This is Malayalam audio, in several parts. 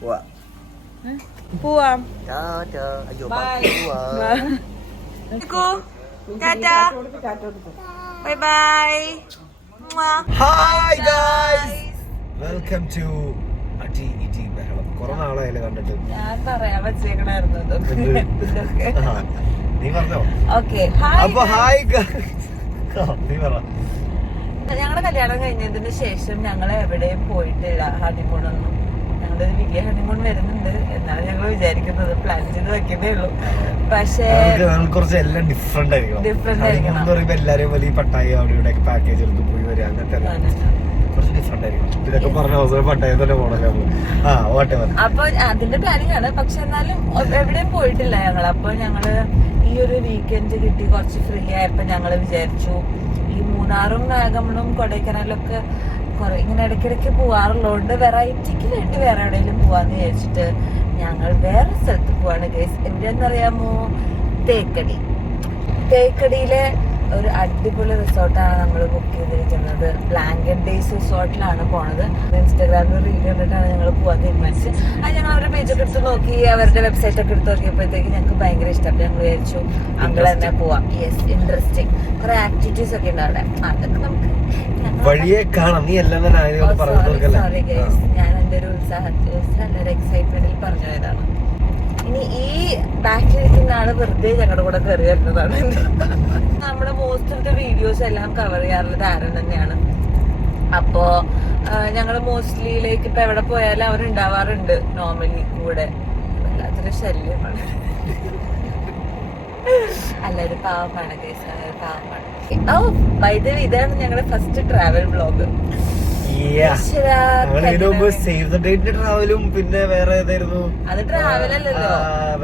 പോവാം. Bye bye. Hi guys, welcome to അടി ഇടി ബഹളം. കുറെ നാളായാലും കണ്ടിട്ട്. ഞാൻ പറയാൻ വെച്ചേക്കണായിരുന്നു നീ പറഞ്ഞോ? ഓക്കെ. അപ്പൊ ഹായ് നീ പറ. ഞങ്ങളുടെ കല്യാണം കഴിഞ്ഞതിന് ശേഷം ഞങ്ങൾ എവിടെയും പോയിട്ടില്ല ഹണിമൂണൊന്നും. ഞങ്ങളൊരു വലിയ ഹണിമൂൺ വരുന്നുണ്ട് എന്നാണ് ഞങ്ങൾ വിചാരിക്കുന്നത്. പ്ലാൻ ചെയ്ത് വെക്കുന്നേ ഉള്ളൂ. പക്ഷേ കുറച്ച് എല്ലാം ഡിഫറെന്റ് ആയിരിക്കണം. എല്ലാരെയും വലിയ പട്ടായി അവിടെ ഇവിടെ പാക്കേജ് എടുത്ത് പോയി വരിക അങ്ങനത്തെ കുറച്ച് ഡിഫറെന്റ് ആയിരിക്കണം. ഇതൊക്കെ പറഞ്ഞ അവസരം പട്ടായി തന്നെ പോണല്ലോ. അപ്പൊ അതിന്റെ പ്ലാനിങ് ആണ്. പക്ഷെ എന്നാലും എവിടെയും പോയിട്ടില്ല ഞങ്ങൾ. അപ്പൊ ഞങ്ങള് ഈ ഒരു വീക്കെൻഡ് കിട്ടി, കുറച്ച് ഫ്രീ ആയപ്പോ ഞങ്ങള് വിചാരിച്ചു ഈ മൂന്നാറും വാഗമണും കൊടൈക്കനാലൊക്കെ ഇങ്ങനെ ഇടയ്ക്കിടയ്ക്ക് പോവാറുള്ളതുകൊണ്ട് വെറൈറ്റിക്ക് വേണ്ടി വേറെ എവിടെയെങ്കിലും പോവാന്ന് വിചാരിച്ചിട്ട് ഞങ്ങൾ വേറെ സ്ഥലത്ത് പോവാണ് ഗൈസ്. എവിടെയെന്നറിയാമോ? തേക്കടിയിലെ ഒരു അടിപൊളി റിസോർട്ടാണ് നമ്മൾ ബുക്ക് ചെയ്തിരിക്കുന്നത്. ബ്ലാങ്കറ്റ് ഡേയ്സ് റിസോർട്ടിലാണ് പോണത്. ഇൻസ്റ്റാഗ്രാമിൽ റീൽ കണ്ടിട്ടാണ് ഞങ്ങൾ പോകാൻ തീരുമാനിച്ചത്. അത് ഞങ്ങൾ അവരുടെ പേജൊക്കെ എടുത്ത് നോക്കി, അവരുടെ വെബ്സൈറ്റ് ഒക്കെ എടുത്ത് നോക്കിയപ്പോഴത്തേക്ക് ഞങ്ങൾക്ക് ഭയങ്കര ഇഷ്ടപ്പെട്ടു. ഞങ്ങൾ വിചാരിച്ചു അങ്കിൾ തന്നെ പോവാം. യെസ്, ഇൻട്രസ്റ്റിംഗ് കുറെ ആക്ടിവിറ്റീസ് ഒക്കെ ഉണ്ട് അവിടെ. അതൊക്കെ നമുക്ക് വഴിയെ കാണാം. നീ എല്ലാം സോറി ഗൈസ്, ഞാൻ എൻ്റെ ഒരു ഒരു എക്സൈറ്റ്മെന്റിൽ പറഞ്ഞു പോയതാണ്. ഇനി ഈ ബാക്കിലിരിക്കുന്ന ആള് വെറുതെ ഞങ്ങളുടെ കൂടെ കയറി വരുന്നതാണ്. നമ്മുടെ മോസ്റ്റ് ഓഫ് ദ വീഡിയോസ് എല്ലാം കവർ ചെയ്യാറുള്ളത് ആരൻ തന്നെയാണ്. അപ്പോ ഞങ്ങള് മോസ്റ്റ്ലിയിലേക്ക് ഇപ്പൊ എവിടെ പോയാലും അവരുണ്ടാവാറുണ്ട് നോർമലി കൂടെ. വല്ലാത്തൊരു ശല്യമാണ്. അല്ല, ഒരു പാവമാണ് കേസ്, പാവമാണ്. ഓ ബൈ ദ വേ, ഇതാണ് ഞങ്ങളുടെ ഫസ്റ്റ് ട്രാവൽ വ്ലോഗ്. ട്രാവലും പിന്നെ വേറെ ഏതായിരുന്നു? അത് ട്രാവൽ അല്ലല്ലോ,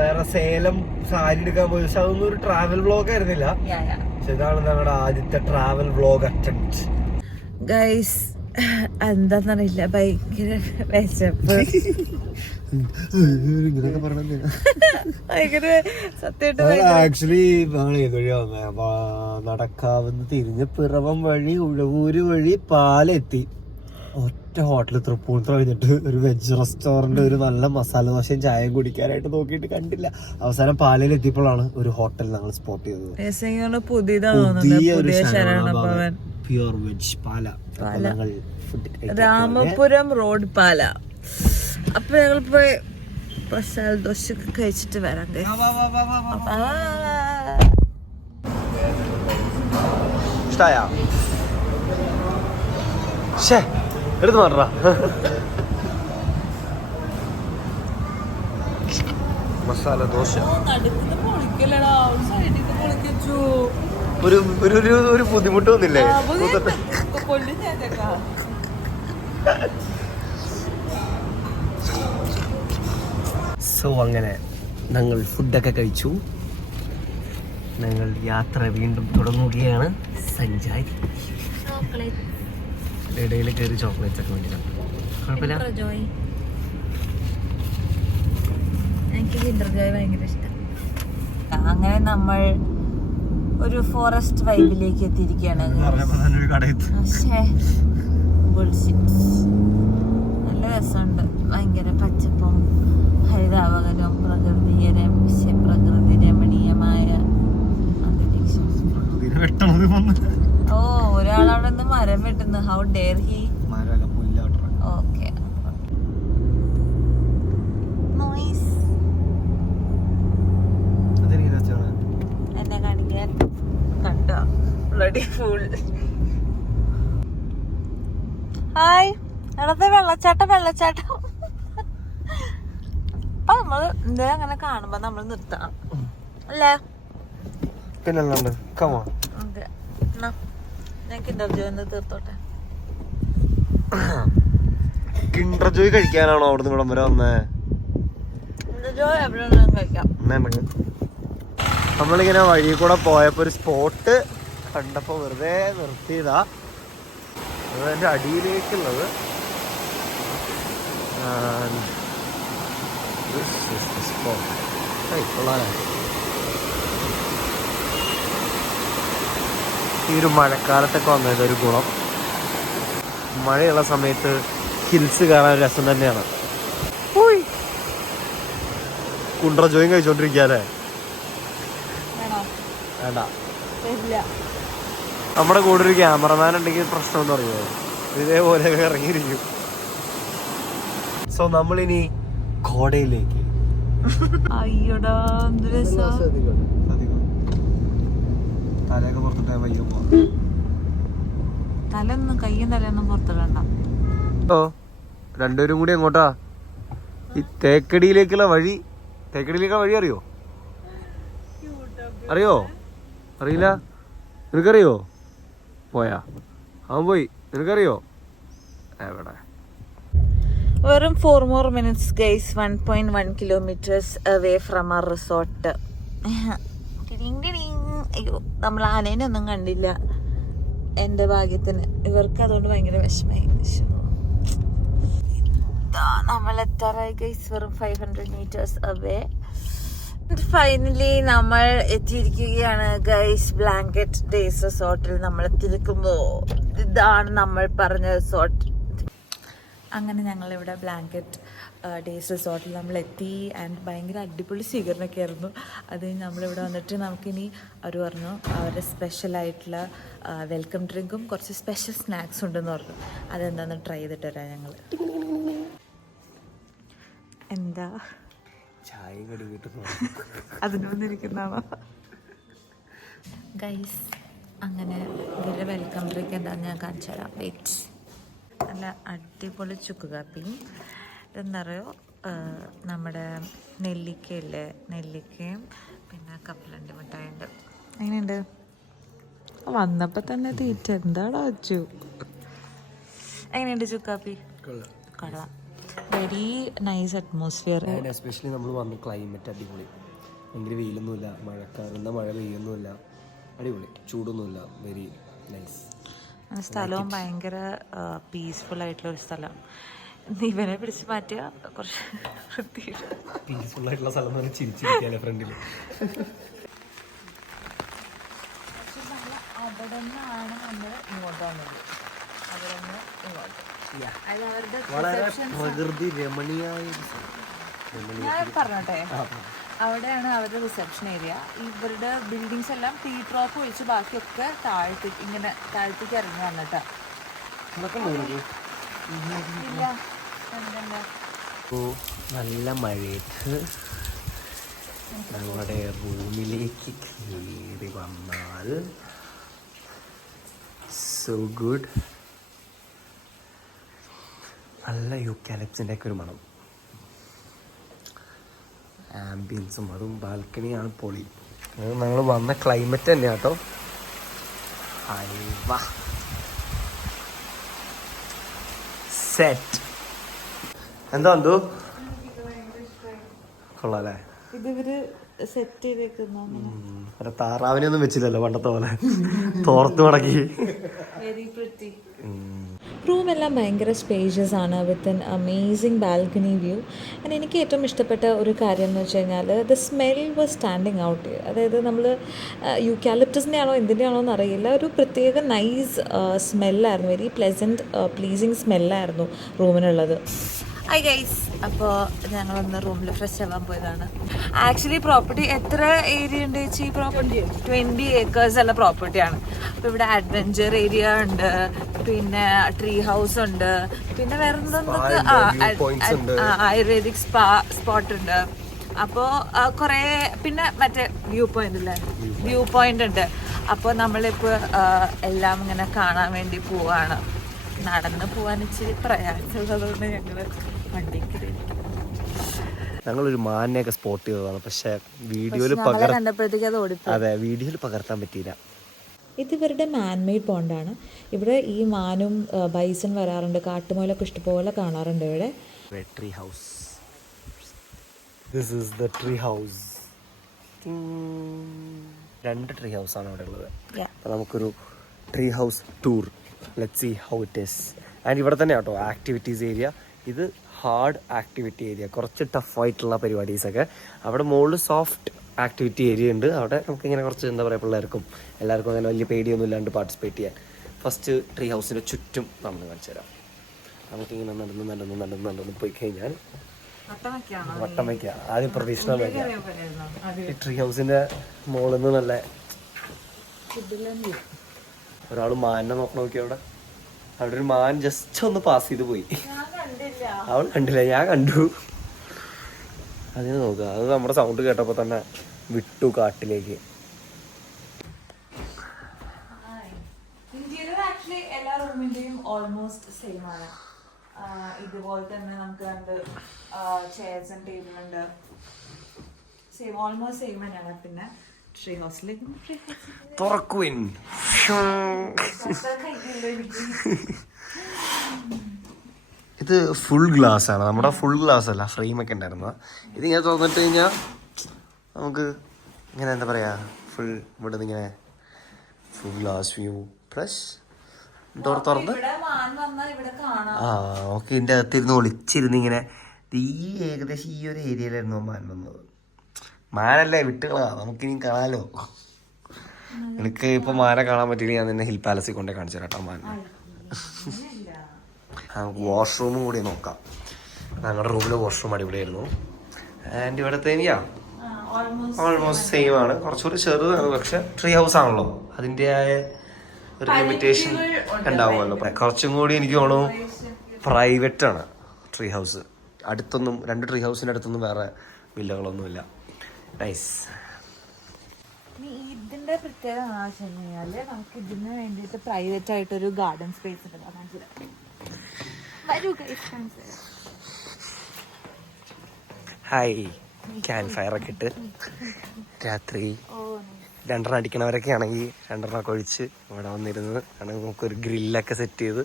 വേറെ സേലം സാരി എടുക്കാൻ പോയി. പക്ഷെ അതൊന്നും ഒരു ട്രാവൽ വ്ലോഗ് ആയിരുന്നില്ല. പക്ഷെ ഇതാണ് ഞങ്ങളുടെ ആദ്യത്തെ ട്രാവൽ വ്ലോഗ് അറ്റംപ്റ്റ്. ഗൈസ്, എന്താന്നറിയില്ല, ഭയങ്കര വിശപ്പ്. ആക്ച്വലി ഞങ്ങൾ ഏതുവഴിയാ നടക്കാവുന്ന തിരിഞ്ഞ് പിറവം വഴി ഉഴവൂര് വഴി പാലെത്തി. ഒറ്റ ഹോട്ടൽ തൃപ്പൂണിത്തുറ കഴിഞ്ഞിട്ട് ഒരു വെജ് റെസ്റ്റോറന്റ്, ഒരു നല്ല മസാല ദോശയും ചായയും കുടിക്കാനായിട്ട് നോക്കിയിട്ട് കണ്ടില്ല. അവസാനം പാലയിൽ എത്തിയപ്പോഴാണ് ഒരു ഹോട്ടൽ ഞങ്ങൾ സ്പോട്ട് ചെയ്തത്. പുതിയ ഒരു പ്യൂർ വെജ് പാല, രാമപുരം റോഡ് പാല. അപ്പൊ ഞങ്ങൾ പോയി മസാല ദോശ ഒക്കെ കഴിച്ചിട്ട് വരാം. എടുത്ത് മാറാ മസാല ദോശ. ഒരു ബുദ്ധിമുട്ടൊന്നുമില്ലേ? സോ അങ്ങനെ ഞങ്ങൾ ഫുഡൊക്കെ കഴിച്ചു. ഞങ്ങൾ യാത്ര വീണ്ടും തുടങ്ങുകയാണ്. സഞ്ചാരി ഇടയിൽ കയറി ചോക്ലേറ്റ്സ് ഒക്കെ വേണ്ടിയിട്ടുണ്ട്. കുഴപ്പമില്ല. എനിക്ക് കിൻഡർ ജോയ് ഭയങ്കര ഇഷ്ടം. അങ്ങനെ നമ്മൾ ഒരു ഫോറസ്റ്റ് വൈബിലേക്ക് എത്തിയിരിക്കുകയാണ്. നല്ല രസമുണ്ട്. ഭയങ്കര പച്ചപ്പും ഹരിതാപകരവും പ്രകൃതി രമണീയമായ അന്തരീക്ഷം. ഓ, ഒരാളവിടെ നിന്ന് മരം വെട്ടുന്നു. How dare he. ഓക്കെ, എന്നെ കാണിക്കാൻ കണ്ടോ? Bloody full. ഹായ്, എടത്തെ വെള്ളച്ചാട്ടം. അപ്പൊ നമ്മള് എന്താ അങ്ങനെ കാണുമ്പോ നമ്മൾ നിർത്തണം അല്ലേ? പിന്നല്ലാണ്ട്. അതെ, ഞാൻ കിൻഡർ ജോയ് ഒന്ന് തീർത്തോട്ടെ. കിൻഡർ ജോയ് കഴിക്കാനാണോ അവിടുന്ന് ഇവിടം വരെ വന്നേ? കിൻഡർ ജോയ് എവിടെ കഴിക്കാം. നമ്മളിങ്ങനെ വഴി കൂടെ പോയപ്പോ ഒരു സ്പോട്ട് കണ്ടപ്പോ വെറുതെ നിർത്തിയതാ. അതിന്റെ അടിയിലേക്കുള്ളത്. ഈ ഒരു മഴക്കാലത്തൊക്കെ വന്നത് ഒരു ഗുണം. മഴയുള്ള സമയത്ത് ഹിൽസ് കാണാൻ രസം തന്നെയാണ്. കുണ്ട്ര ജോയും കഴിച്ചോണ്ടിരിക്കാല്ലേ? വേണോ? വേണ്ട. ഇല്ല. നമ്മുടെ കൂടെ ഒരു ക്യാമറമാൻ ഉണ്ടെങ്കിൽ പ്രശ്നം എന്ന് പറയുമോ, ഇതേപോലെ ഇറങ്ങിയിരിക്കും. സോ നമ്മളിനി കോടയിലേക്ക്. അയ്യോടാ തലയൊക്കെ പുറത്തിട്ട് വയ്യ പോവാം. തലൊന്നും കയ്യും തലയൊന്നും പുറത്തിടണ്ട. ഓ രണ്ടുപേരും കൂടി എങ്ങോട്ടാ? ഈ തേക്കടിയിലേക്കുള്ള വഴി അറിയോ? അറിയില്ല? നിനക്കറിയോ? പോയാ അവൻ പോയി. നിനക്കറിയോ? എവിടെ? വെറും 4 more minutes guys, 1.1 kilometers away from our resort. അയ്യോ, നമ്മൾ ആനേനെ ഒന്നും കണ്ടില്ല എൻ്റെ ഭാഗ്യത്തിന്. ഇവർക്ക് അതുകൊണ്ട് ഭയങ്കര വിഷമായി. നമ്മൾ എത്താറായി ഗൈസ്, വെറും 500 meters away. ഫൈനലി നമ്മൾ എത്തിയിരിക്കുകയാണ് ഗൈസ് ബ്ലാങ്കറ്റ് ഡേയ്സ് റിസോർട്ടിൽ. നമ്മൾ എത്തിയിരിക്കുമ്പോ ഇതാണ് നമ്മൾ പറഞ്ഞ റിസോർട്ട്. അങ്ങനെ ഞങ്ങളിവിടെ ബ്ലാങ്കറ്റ് ഡേയ്സ് റിസോർട്ടിൽ നമ്മൾ എത്തി. ആൻഡ് ഭയങ്കര അടിപൊളി സ്വീകരണമൊക്കെ ആയിരുന്നു. അത് കഴിഞ്ഞ് നമ്മളിവിടെ വന്നിട്ട് നമുക്കിനി അവർ പറഞ്ഞു അവരുടെ സ്പെഷ്യലായിട്ടുള്ള വെൽക്കം ഡ്രിങ്കും കുറച്ച് സ്പെഷ്യൽ സ്നാക്സ് ഉണ്ടെന്ന് പറഞ്ഞു. അതെന്താണെന്ന് ട്രൈ ചെയ്തിട്ട് വരാം ഞങ്ങൾ. എന്താ ചായ കടി കിട്ടുന്നു അതിനൊന്നിരിക്കുന്നതാണോ ഗൈസ്? അങ്ങനെ ഇവരുടെ വെൽക്കം ഡ്രിങ്ക് എന്താണെന്ന് ഞാൻ കാണിച്ചു തരാം. വെയിറ്റ്. നല്ല അടിപൊളി ചുക്ക് കാപ്പിയും എന്താ പറയുക, നമ്മുടെ നെല്ലിക്കയില്ലേ, നെല്ലിക്കയും പിന്നെ കപ്പലണ്ടി മിഠായി ഉണ്ട്. എങ്ങനെയുണ്ട്? വന്നപ്പോൾ തന്നെ തീറ്റ എന്താടാ വെച്ചു. എങ്ങനെയുണ്ട് ചുക്ക് കാപ്പി? കൊള്ളാം. Very nice atmosphere. എസ്പെഷ്യലി നമ്മൾ വന്ന ക്ലൈമറ്റ് അടിപൊളി. ഭയങ്കര വെയിലൊന്നുമില്ല, മഴക്കാറുന്ന മഴ പെയ്യൊന്നുമില്ല, അടിപൊളി. ചൂടൊന്നുമില്ല, വെരി നൈസ്. സ്ഥലവും ഭയങ്കര പീസ്ഫുൾ ആയിട്ടുള്ള ഒരു സ്ഥലം. ഇവനെ പിടിച്ച് മാറ്റിയ കുറച്ച് പീസ്ഫുൾ ആയിട്ടുള്ള സ്ഥലം ചിരിച്ചിരിക്കാല്ലേ ഫ്രണ്ടിൽ. അവിടെ നിന്നാണ് നമ്മൾ ഇങ്ങോട്ട് വന്നത്. അവിടെ നിന്ന് ഇങ്ങോട്ട് വളരെ പ്രകൃതി രമണീയായ ഞാൻ പറഞ്ഞോട്ടെ, അവിടെയാണ് അവരുടെ റിസപ്ഷൻ ഏരിയ. ഇവരുടെ ബിൽഡിങ്സ് എല്ലാം ടീ ഡ്രോപ്പ് ഒഴിച്ച് ബാക്കിയൊക്കെ താഴത്തേക്ക് ഇറങ്ങി വന്നിട്ടാ. നല്ല മഴയത്ത് നമ്മുടെ റൂമിലേക്ക് കയറി വന്നാൽ സോ ഗുഡ്. നല്ല യൂക്കാലിപ്സിൻ്റെ ഒക്കെ ഒരു മണം. ആംബിയൻസും അതും ബാൽക്കണിയാണ് പൊളി. ഞങ്ങൾ വന്ന ക്ലൈമറ്റ് തന്നെയാണ് കേട്ടോ. അയവാ സെറ്റ്. എന്താ എന്തോ കൊള്ളാല്ലേ? ഇതിവര് സെറ്റ് ചെയ്തേക്കുന്ന താറാവിനെ ഒന്നും വെച്ചില്ലല്ലോ പണ്ടത്തെ പോലെ തോർത്ത് മടക്കി. Very pretty. റൂമെല്ലാം ഭയങ്കര സ്പേഷ്യസ് ആണ്, with an amazing balcony view. And എനിക്ക് ഏറ്റവും ഇഷ്ടപ്പെട്ട ഒരു കാര്യം എന്ന് വെച്ച് കഴിഞ്ഞാൽ the smell was standing out. അതായത് നമ്മൾ യൂക്കാലിപ്റ്റസിൻ്റെ ആണോ എന്തിൻ്റെ ആണോ എന്നറിയില്ല, ഒരു പ്രത്യേക നൈസ് സ്മെല്ലായിരുന്നു. വെരി പ്ലീസിങ് സ്മെല്ലായിരുന്നു റൂമിനുള്ളത്. ഹായ് ഗൈസ്, അപ്പോൾ ഞങ്ങളൊന്ന് റൂമിൽ ഫ്രഷ് ആവാൻ പോയതാണ്. ആക്ച്വലി പ്രോപ്പർട്ടി എത്ര ഏരിയ ഉണ്ട് ചേച്ചി? പ്രോപ്പർട്ടി 20 acres ഉള്ള പ്രോപ്പർട്ടിയാണ്. അപ്പോൾ ഇവിടെ അഡ്വഞ്ചർ ഏരിയ ഉണ്ട്, പിന്നെ ട്രീ ഹൗസ് ഉണ്ട്, പിന്നെ വേറെ എന്തൊക്കെ ആയുർവേദിക് സ്പോട്ട് ഉണ്ട്. അപ്പോൾ കുറേ, പിന്നെ മറ്റേ വ്യൂ പോയിന്റ് ഇല്ലേ, വ്യൂ പോയിന്റ് ഉണ്ട്. അപ്പോൾ നമ്മളിപ്പോൾ എല്ലാം ഇങ്ങനെ കാണാൻ വേണ്ടി പോവാണ്. നടന്ന് പോകാൻ ഇച്ചിരി പ്രയാസമുള്ളതുകൊണ്ട് ഞങ്ങളൊരു മാനിനെയൊക്കെ സ്പോട്ട് ചെയ്തതാണ്, പക്ഷെ വീഡിയോയിൽ പകർത്താൻ പറ്റിയില്ല. ഇത് ഇവരുടെ മാൻമെയ്ഡ് പോണ്ടാണ്. ഇവിടെ ഈ മാനും ബൈസൺ വരാറുണ്ട്, കാട്ടുമുയലൊക്കെ ഇഷ്ടംപോലെ കാണാറുണ്ട് ഇവിടെ. Tree house. This is the tree house. 2 tree house ആണ് അവിടെ ഉള്ളത്. അപ്പോൾ നമുക്കൊരു tree house tour. Let's see how it is. And ഇവിടെ തന്നെ കേട്ടോ ആക്ടിവിറ്റീസ് ഏരിയ. ഇത് ഹാർഡ് ആക്ടിവിറ്റി ഏരിയ, കുറച്ച് ടഫായിട്ടുള്ള പരിപാടീസൊക്കെ. അവിടെ മുകളിൽ സോഫ്റ്റ് ആക്ടിവിറ്റി ഏരിയ ഉണ്ട്. അവിടെ നമുക്കിങ്ങനെ കുറച്ച് എന്താ പറയുക, പിള്ളേർക്കും എല്ലാവർക്കും അങ്ങനെ വലിയ പേടിയൊന്നും ഇല്ലാണ്ട് പാർട്ടിസിപ്പേറ്റ് ചെയ്യാൻ. ഫസ്റ്റ് ട്രീ ഹൗസിൻ്റെ ചുറ്റും നടന്ന് കാണിച്ചു തരാം. നമുക്കിങ്ങനെ നടന്ന് പോയി കഴിഞ്ഞാൽ വട്ടം വയ്ക്കുക. ആദ്യം പ്രതീക്ഷണം വയ്ക്കുക. ഈ ട്രീ ഹൗസിന്റെ മുകളിൽ നിന്ന് നല്ല ഒരാള് മാനിനെ നോക്കണം. നോക്കി അവിടെ ഒരു മാൻ ജസ്റ്റ് ഒന്ന് പാസ് ചെയ്ത് പോയി. അവൾ കണ്ടില്ല, ഞാൻ കണ്ടു. അതിന് നോക്കുക, അത് നമ്മുടെ സൗണ്ട് കേട്ടപ്പോ തന്നെ വിട്ടു കാട്ടിലേക്ക്. ഇന്റീരിയർ ആക്ച്വലി എല്ലാ റൂമിന്റെയും ഓൾമോസ്റ്റ് സെയിം ആണ്. ഇതുപോലെ തന്നെ നമുക്ക് രണ്ട് ചെയർസ് ആൻഡ് ടേബിൾ ഉണ്ട്. സെയിം, ഓൾമോസ്റ്റ് സെയിം തന്നെയാണ്. പിന്നെ ട്രീ ഹൗസിലേക്ക് തുറക്കുവിൻ. ഇത് ഫുൾ ഗ്ലാസ് ആണ്. നമ്മുടെ ഫുൾ ഗ്ലാസ് അല്ല, ഫ്രെയിമൊക്കെ ഉണ്ടായിരുന്നു. ഇതിങ്ങനെ തുറന്നിട്ട് കഴിഞ്ഞാൽ നമുക്ക് ഇങ്ങനെ എന്താ പറയാ, ഫുൾ ഇവിടെ നിന്ന് ഇങ്ങനെ full glass view plus door തുറന്ന് ആ ഓക്കെ. ഇതിൻ്റെ അകത്തിരുന്ന് ഒളിച്ചിരുന്ന് ഇങ്ങനെ ഈ ഏകദേശം ഈ ഒരു ഏരിയയിലായിരുന്നു മാൻ വന്നത്. മാനല്ലേ, വിട്ടുകളാ, നമുക്കിനി കാണാലോ. എനിക്ക് ഇപ്പൊ മാനെ കാണാൻ പറ്റില്ല, ഞാൻ നിന്നെ ഹിൽ പാലസിൽ കൊണ്ടേ കാണിച്ചു തരാം കേട്ടോ മാൻ. നമുക്ക് വാഷ്റൂമും കൂടി നോക്കാം. ഞങ്ങളുടെ റൂമിലെ വാഷ്റൂം അടിപൊളിയായിരുന്നു. ആൻഡ് ഇവിടുത്തെ ഓൾമോസ്റ്റ് സെയിം ആണ്. കുറച്ചുകൂടി ചെറുതാണ്, പക്ഷെ ട്രീ ഹൗസ് ആണല്ലോ, അതിൻ്റെതായ ഒരു ലിമിറ്റേഷൻ ഉണ്ടാവുമല്ലോ. കുറച്ചും കൂടി എനിക്ക് തോന്നുന്നു പ്രൈവറ്റ് ആണ് ട്രീ ഹൗസ്. അടുത്തൊന്നും, രണ്ട് ട്രീ ഹൗസിൻ്റെ അടുത്തൊന്നും വേറെ വില്ലകളൊന്നുമില്ല. നൈസ്. ഇതിന്റെ പ്രത്യേകത എന്താണെന്ന് വെച്ച് കഴിഞ്ഞാല് നമുക്ക് ഇതിന് വേണ്ടിയിട്ട് പ്രൈവറ്റ് ആയിട്ടൊരു ഗാർഡൻ സ്പേസ് ഉണ്ട്. ഹായ്, ക്യാമ്പ് ഫയർ ഒക്കെ ഇട്ട് രാത്രി 2 അടിക്കണവരൊക്കെ ആണെങ്കിൽ 2 ഒഴിച്ച് ഇവിടെ വന്നിരുന്ന് ആണെങ്കിൽ നമുക്കൊരു ഗ്രില്ലൊക്കെ സെറ്റ് ചെയ്ത്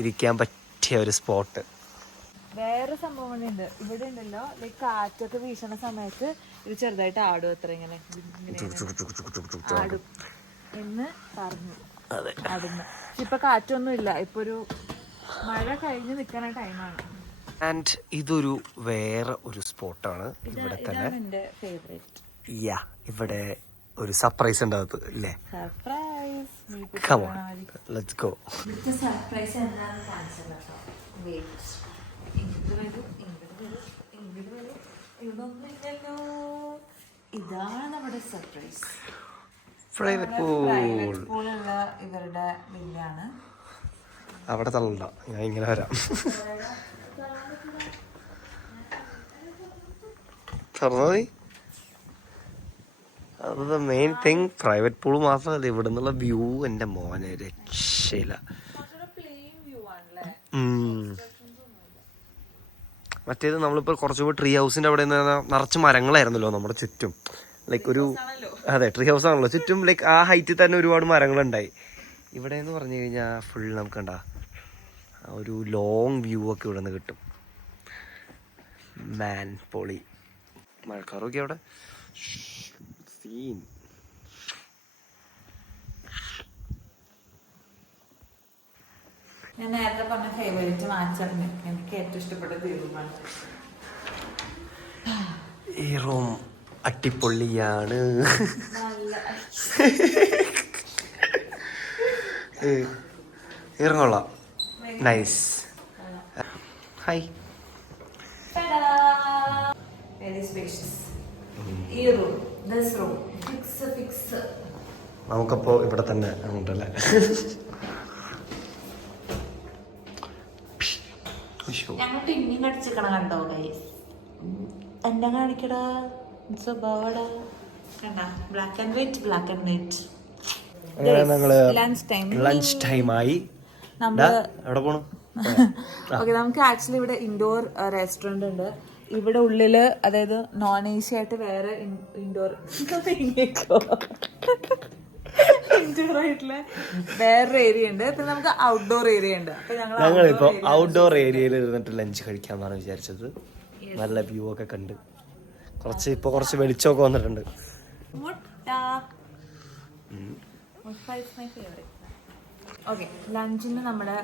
ഇരിക്കാൻ പറ്റിയ ഒരു സ്പോട്ട്. വേറെ സംഭവങ്ങളുണ്ട് ഇവിടെ ഉണ്ടല്ലോ. ലൈക്ക് കാറ്റൊക്കെ വീശണ സമയത്ത് ഇത് ചെറുതായിട്ട് ആടും. അത്ര ഇങ്ങനെ ആടും എന്ന് പറഞ്ഞു ആടുന്നു. ഇപ്പൊ കാറ്റൊന്നും ഇല്ല, ഇപ്പൊ ഒരു മഴ കഴിഞ്ഞ് നിൽക്കണ ടൈമാണ്. ആൻഡ് ഇതൊരു വേറെ ഒരു സ്പോട്ടാണ്. ഇവിടെ തന്നെ എന്റെ ഫേവറേറ്റ്. യാ, ഇവിടെ ഒരു സർപ്രൈസ് ഉണ്ടാകത്ത് ഇല്ലേ? Surprise. Come on, let's go. Surprise എന്താണെന്ന് കാണിച്ചല്ലോ. ഇതാണ് നമ്മുടെ സർപ്രൈസ്. പ്രൈവറ്റ് പൂളുള്ള ഇവരുടെ വില്ലാണ്. അവിടെ തള്ളണ്ട, ഞാൻ ഇങ്ങനെ വരാം. തുറന്നു. അത് മെയിൻ തിങ്. പ്രൈവറ്റ് പൂള് മാത്രമല്ല, ഇവിടെ നിന്നുള്ള വ്യൂ എൻ്റെ മോനെ രക്ഷയില്ല. മറ്റേത് നമ്മളിപ്പോൾ കുറച്ചുകൂടി ട്രീ ഹൗസിൻ്റെ അവിടെ നിന്ന് നിറച്ച് മരങ്ങളായിരുന്നല്ലോ നമ്മുടെ ചുറ്റും. ലൈക്ക് ഒരു, അതെ, ട്രീ ഹൗസ് ആണല്ലോ ചുറ്റും. ലൈക്ക് ആ ഹൈറ്റിൽ തന്നെ ഒരുപാട് മരങ്ങളുണ്ടായി. ഇവിടെ എന്ന് പറഞ്ഞു കഴിഞ്ഞാൽ ഫുൾ നമുക്ക് കണ്ടാ ഒരു ലോങ് വ്യൂ ഒക്കെ ഇവിടെ നിന്ന് കിട്ടും. മാൻ പൊളി. മഴക്കാറൊക്കെ അവിടെ സീൻ. ഞാൻ നേരത്തെ പറഞ്ഞ ഫേവറേറ്റ് മാച്ചാണ് എനിക്ക് ഏറ്റവും ഇഷ്ടപ്പെട്ട തീരുമാനം. ഈ റൂം അട്ടിപ്പൊള്ളിയാണ്. ഇറങ്ങോളാം. നൈസ്. ഹായ്. Very spacious. ഈ റൂം, ദിസ് റൂം ഫിക്സ്. നമുക്കപ്പോ ഇവിടെ തന്നെ അങ്ങോട്ടല്ലേ? ഞങ്ങൾ ടിന്നിങ് അടിച്ചിക്കണം കണ്ടോ ഗൈസ്? എന്നെ കാണിക്കടാ സ്വഭാവടാ. കണ്ടാ, ബ്ലാക്ക് ആൻഡ് വൈറ്റ്. ലഞ്ച് ടൈമായി. എവിടെ പോണു? ഓക്കെ, നമുക്ക് ആക്ച്വലി ഇവിടെ ഇൻഡോർ റെസ്റ്റോറന്റ് ഉണ്ട്. ഇവിടെ ഉള്ളില്, അതായത് നോൺ AC ആയിട്ട് വേറെ ഇൻഡോർ ആയിട്ടുള്ള വേറൊരു ഏരിയ ഉണ്ട്. പിന്നെ നമുക്ക് ഔട്ട്ഡോർ ഏരിയ ഉണ്ട്. അപ്പൊ ഞങ്ങളിപ്പോ ഔട്ട്ഡോർ ഏരിയയിൽ ഇരുന്നിട്ട് ലഞ്ച് കഴിക്കാന്നാണ് വിചാരിച്ചത്. നല്ല വ്യൂ ഒക്കെ കണ്ട് കുറച്ച് വെളിച്ചമൊക്കെ വന്നിട്ടുണ്ട്. ഓക്കെ, ലഞ്ചിന് നമ്മുടെ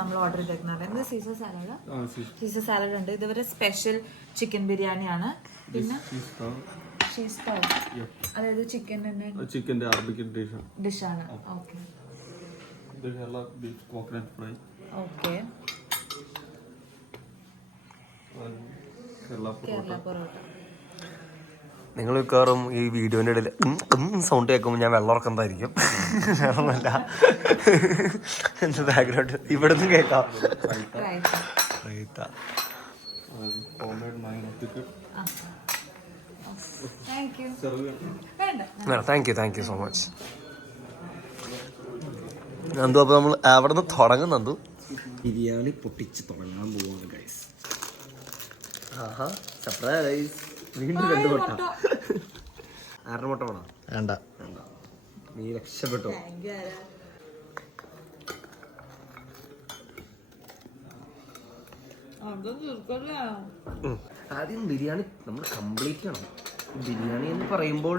നമ്മൾ ഓർഡർ ചെയ്തേക്കുന്നത് സീസർ സാലഡ് ഉണ്ട്. ഇതുവരെ സ്പെഷ്യൽ ചിക്കൻ ബിരിയാണിയാണ്. പിന്നെ അതായത് ചിക്കൻ്റെ അറബിക് ഡിഷാണ്. Okay okay. കേരള പൊറോട്ട. നിങ്ങൾ മിക്കവാറും ഈ വീഡിയോൻ്റെ ഇടയിൽ സൗണ്ട് കേൾക്കുമ്പോൾ ഞാൻ വെള്ളം ഇറക്കുന്നതായിരിക്കും. വേറൊന്നുമല്ല, എന്ത് ബാക്ക്ഗ്രൗണ്ട് ഇവിടെ നിന്ന് കേൾക്കാം. Thank you so much Nandu. അപ്പോൾ നമ്മൾ അവിടെ നിന്ന് തുടങ്ങും. നന്ദു ബിരിയാണി പൊട്ടിച്ച് തുടങ്ങാൻ പോവാണ് ഗൈസ്. ആഹാ സർപ്രൈസ്. വീണ്ടും 2 മുട്ട. 6 മുട്ട വേണം? വേണ്ട, നീ രക്ഷപ്പെട്ടോ. ആദ്യം ബിരിയാണി നമ്മൾ കംപ്ലീറ്റ് ചെയ്യണം. ബിരിയാണി എന്ന് പറയുമ്പോൾ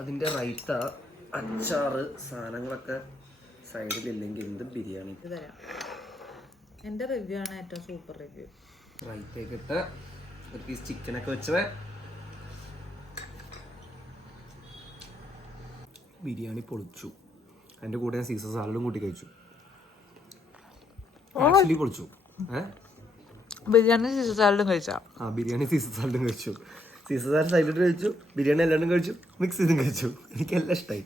അതിൻ്റെ റൈത്ത, അച്ചാറ്, സാധനങ്ങളൊക്കെ സൈഡിലില്ലെങ്കിൽ എന്ത് ബിരിയാണി. എന്റെ റിവ്യൂ ആണ് ഏറ്റവും സൂപ്പർ റിവ്യൂ. റൈറ്റൊക്കെ ഇട്ട് ഒരു പീസ് ചിക്കനൊക്കെ വെച്ചത് ബിരിയാണി പൊളിച്ചു. അതിൻ്റെ കൂടെ ഞാൻ സീസർ സാലഡും കൂട്ടി കഴിച്ചു. ആക്ച്വലി പൊളിച്ചു. ബിരിയാണി സീസർ സാലഡും കഴിച്ചാ? ബിരിയാണി സീസർ സാലഡും കഴിച്ചു. സീസർ സാലഡ് സൈഡിൽ കഴിച്ചു, ബിരിയാണി എല്ലാവരും കഴിച്ചു, മിക്സ് ചെയ്തും കഴിച്ചു. എനിക്കെല്ലാം ഇഷ്ടമായി.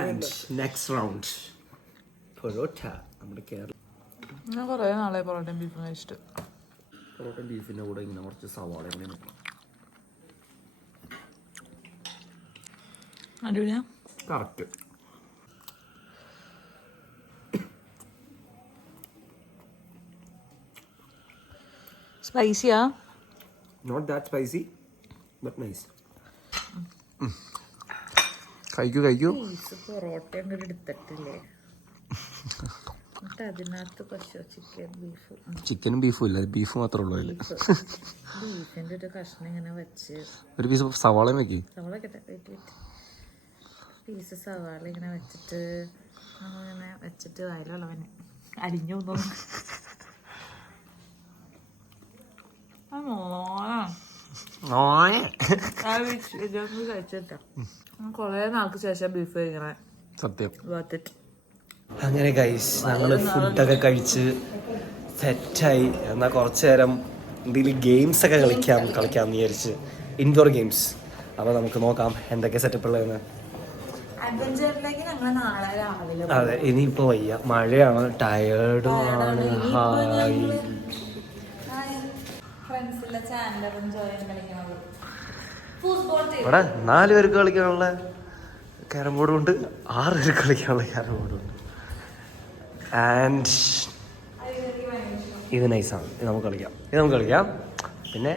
And next round parotta. നമ്മുടെ കേരള ഞാൻ കുറേ നാളെ പൊറോട്ടയും ബീഫും കഴിച്ചിട്ട്. പൊറോട്ടയും ബീഫിൻ്റെ കൂടെ ഇങ്ങനെ കുറച്ച് സവാള കൂടി നിൽക്കണം. അടിപൊളിയാ. കറക്റ്റ്. സ്പൈസിയാ? Not that spicy but nice. കഴിക്കൂ. പൊറോട്ടയും കൂടി എടുത്തിട്ടില്ലേ, അതിനകത്ത് പക്ഷേ ചിക്കനും ബീഫും ഇല്ല, ബീഫ് മാത്രമേ ഉള്ളൂ അതിൽ. ബീഫിന്റെ ഒരു കഷ്ണം ഇങ്ങനെ വെച്ച് ഒരു പീസ് സവാളയും വെക്കി. സവാള പീസ് സവാള ഇങ്ങനെ വെച്ചിട്ട് അങ്ങനെ വെച്ചിട്ട് വയലുള്ളവന് അരിഞ്ഞു തോന്നുന്നു. കഴിച്ചിട്ടാ കൊറേ നാൾക്ക് ശേഷം ബീഫ് കഴിക്കണേ. സത്യം. Worth it. അങ്ങനെ ഗൈസ് ഞങ്ങൾ ഫുഡൊക്കെ കഴിച്ച് സെറ്റായി. എന്നാൽ കുറച്ച് നേരം എന്തെങ്കിലും ഗെയിംസൊക്കെ കളിക്കാമെന്ന് വിചാരിച്ച്. Indoor games. അപ്പോൾ നമുക്ക് നോക്കാം എന്തൊക്കെ സെറ്റപ്പ് ഉള്ളതെന്ന്. അതെ, ഇനിയിപ്പോൾ വയ്യ, മഴയാണ്, ടയേർഡുമാണ്. ഇവിടെ 4 പേർക്ക് കളിക്കാനുള്ള ക്യാരം ബോർഡും ഉണ്ട്, 6 പേർക്ക് കളിക്കാനുള്ള ക്യാരം ബോർഡും ഉണ്ട്. ആൻഡ് ഇത് നൈസാണ്, ഇത് നമുക്ക് കളിക്കാം. പിന്നെ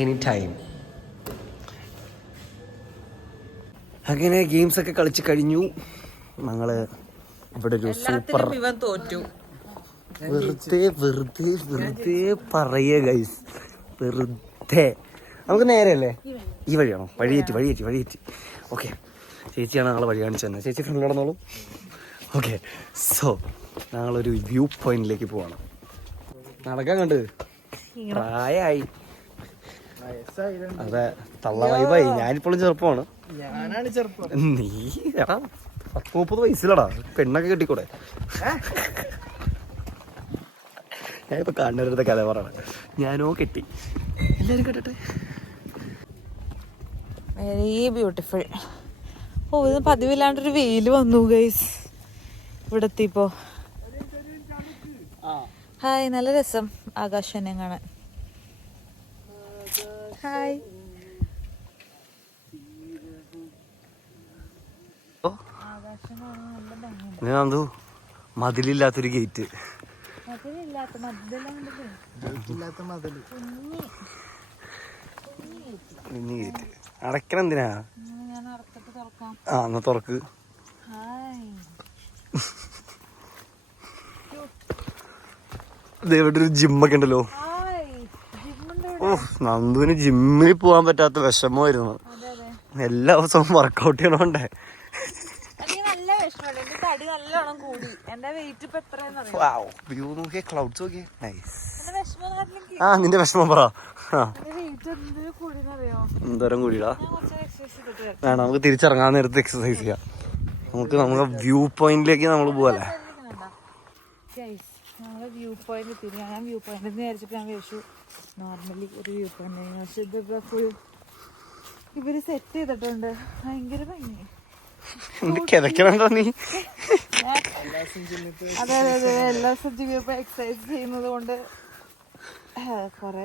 എനി ടൈം. അങ്ങനെ ഗെയിംസൊക്കെ കളിച്ച് കഴിഞ്ഞു. ഞങ്ങൾ ഇവിടെ ഒരു സൂപ്പർ വെറുതെ പറയുക ഗൈസ്, വെറുതെ. നമുക്ക് നേരെയല്ലേ? ഈ വഴിയാണോ? വഴിയേറ്റി. ഓക്കെ, ചേച്ചിയാണ് ഞങ്ങൾ വഴി കാണിച്ചു തന്നെ. ചേച്ചി ഫ്രണ്ട് നടന്നോളൂ. ഓക്കെ, സോ ഞങ്ങളൊരു വ്യൂ പോയിന്റിലേക്ക് പോവാണ്. നടക്കാൻ കണ്ട് പ്രായമായി. അതെ, തള്ള വൈബായി. ഞാനിപ്പോഴും ചെറുപ്പമാണ്. നീ 30 വയസ്സിലടാ, പെണ്ണൊക്കെ കെട്ടിക്കൂടെ? ഞാനിപ്പോ കണ്ണൂരത്തെ കഥ പറയണ. ഞാനോ കെട്ടി, എല്ലാരും കേട്ടെ. Very beautiful. ഇത് പതിവില്ലാണ്ടൊരു വെയിൽ വന്നു ഗൈസ് ഇവിടെ എത്തിയപ്പോ. ഹായ്, നല്ല രസം ആകാശനെ കാണാൻ. ഹായ്. ഞാനു മതിലില്ലാത്തൊരു ഗേറ്റ്. അടയ്ക്കണം എന്തിനാ? എന്നാ തുറക്ക്. ഇവിടെ ഒരു ജിമ്മൊക്കെ ഉണ്ടല്ലോ. ഓ, നന്ദുവിന് ജിമ്മിൽ പോകാൻ പറ്റാത്ത വിഷമമായിരുന്നു. എല്ലാ ദിവസവും വർക്കൗട്ട് ചെയ്യണോണ്ടേ. നിന്റെ വിഷമം പറ. എന്തോരം കൂടിടാ. വേണം, നമുക്ക് തിരിച്ചിറങ്ങാൻ നേരത്ത് എക്സസൈസ് ചെയ്യാം. നമുക്ക് വ്യൂ പോയിന്റിലേക്ക് നമ്മൾ പോവല്ലേ. ഞങ്ങള് വ്യൂ പോയിന്റ് എത്തി. ഞാൻ വ്യൂ പോയിന്റ് വിചാരിച്ചിട്ട് ഞാൻ വിചാരിച്ചു നോർമലി ഒരു വ്യൂ പോയിന്റ്. പക്ഷെ ഇതിപ്പോ ഫുൾ ഇവര് സെറ്റ് ചെയ്തിട്ടുണ്ട്. ഭയങ്കര ഭംഗി. അതെ അതെ എല്ലാ സജ്ജീവിയപ്പോ എക്സസൈസ് ചെയ്യുന്നത് കൊണ്ട് കൊറേ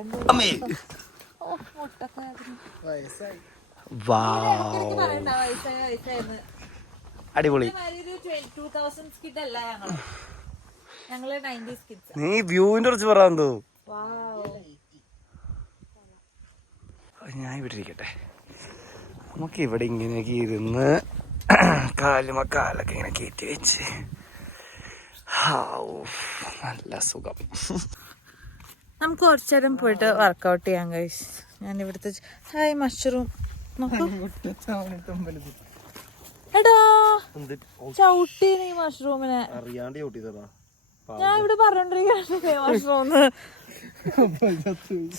അടിപൊളി. ഞങ്ങള് 90s കിഡ്സ്. നീ വ്യൂവിന്റെ കുറിച്ച് പറയാന്തോ. ഞാൻ ഇവിടെ ഇരിക്കട്ടെ. നമുക്ക് ഇവിടെ ഇങ്ങനെയൊക്കെ ഇരുന്ന് കാലൊക്കെ ഇങ്ങനെ കയറ്റി വെച്ച് നല്ല സുഖം. നമുക്ക് കുറച്ചു നേരം പോയിട്ട് വർക്കൗട്ട് ചെയ്യാൻ കഴിച്ചു. ഞാൻ ഇവിടുത്തെ ഹായ് മഷ്റൂം എടാ ചവിട്ടി നീ മഷ്റൂമിനെ. അറിയാണ്ട് ചവിട്ടിയതാ. ഞാൻ ഇവിടെ പറഞ്ഞോണ്ടിരിക്കേ മഷ്റൂം.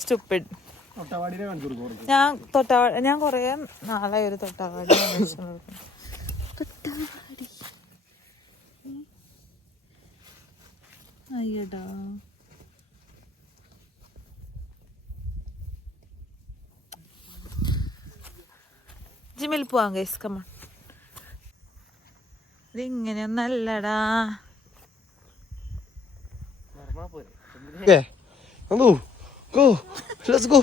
സ്റ്റുപ്പിഡ്. ഞാൻ കൊറേ നാളായി ഒരു തൊട്ടാവാടി. തൊട്ടാവാടി അയ്യടാ. ജിമ്മിൽ പോവാം ഗൈസ്, കമോൺ. ഇതിങ്ങനെയൊന്നല്ലടാ. Go, let's go.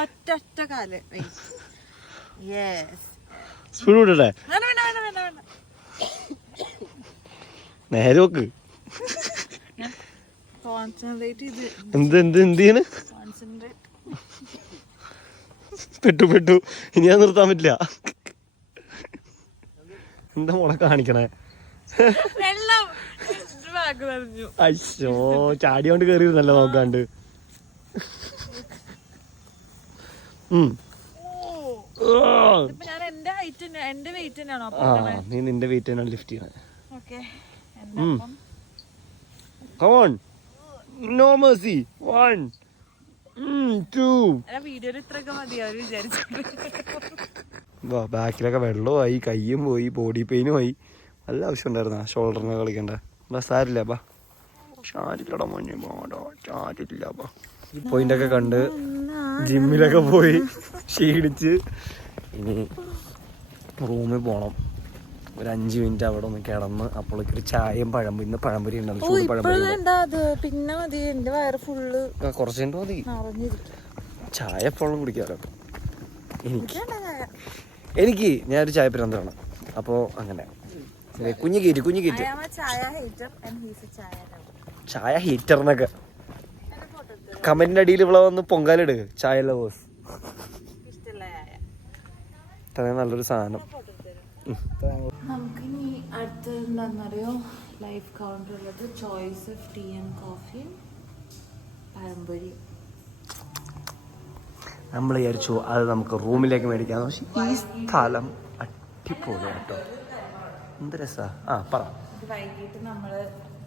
ഒറ്റ കാല്. സ്പീഡ് വിടട്ടെ? നേരെ നോക്ക്. കോൺസെൻട്രേറ്റ് ചെയ്ത് എന്തിയാണ് പെട്ടു. ഇനി ഞാൻ നിർത്താൻ പറ്റില്ല. എന്താ മോളെ കാണിക്കണേ? അയ്യോ, ചാടിയോണ്ട് കേറിയിരുന്നല്ലോ നോക്കാണ്ട്. നീ നിന്റെ വെയിറ്റ് തന്നെയാണ് ലിഫ്റ്റ് ചെയ്യണേ. Come on. No mercy. 1, 2. ബാക്കിലൊക്കെ വെള്ളമായി, കയ്യും പോയി, ബോഡി പെയിനും ആയി. നല്ല ആവശ്യം ഉണ്ടായിരുന്ന ഷോൾഡറിനെ കളിക്കണ്ട. സാരില്ല ബാ, ചാരില്ലടാ മോനെ, ചാരില്ല ബാ. ഈ പോയിന്റൊക്കെ കണ്ട് ജിമ്മിലൊക്കെ പോയി ക്ഷീണിച്ച് ഇനി റൂമിൽ പോണം. ഒരു 5 മിനിറ്റ് അവിടെ ഒന്ന് കിടന്ന് അപ്പോഴേക്ക് ഒരു ചായയും പഴംപൊരി. ഇന്ന് പഴംപൊരി ഉണ്ടല്ലോ, ചൂട് പഴംപൊരി. പിന്നെ മതി, എന്റെ വയറ് ഫുള്ള് കുറച്ച് മതി. ചായ എപ്പോഴും കുടിക്കാറോ? എനിക്ക് ഞാനൊരു ചായ പിരാന്തരാണ്. അപ്പോൾ അങ്ങനെ കുഞ്ഞു കയറ്റി ചായ ഹീറ്റർ എന്നൊക്കെ കമന്റിന്റെ അടിയിൽ ഇവിടെ വന്ന് പൊങ്കാലിട്. ചായ ലവേഴ്സ്, അത്രയും നല്ലൊരു സാധനം. നമുക്കിനി അടുത്തത് എന്താണെന്നറിയോ? ലൈഫ് കൗണ്ടർ ഉള്ളത് choice of tea and coffee, pazhampori. നമ്മൾ വിചാരിച്ചു അത് നമുക്ക് റൂമിലേക്ക് മേടിക്കാം. പക്ഷെ ഈ സ്ഥലം അടിപൊളിയാട്ടോ, എന്ത് രസാ. പറ. വൈകിട്ട് നമ്മൾ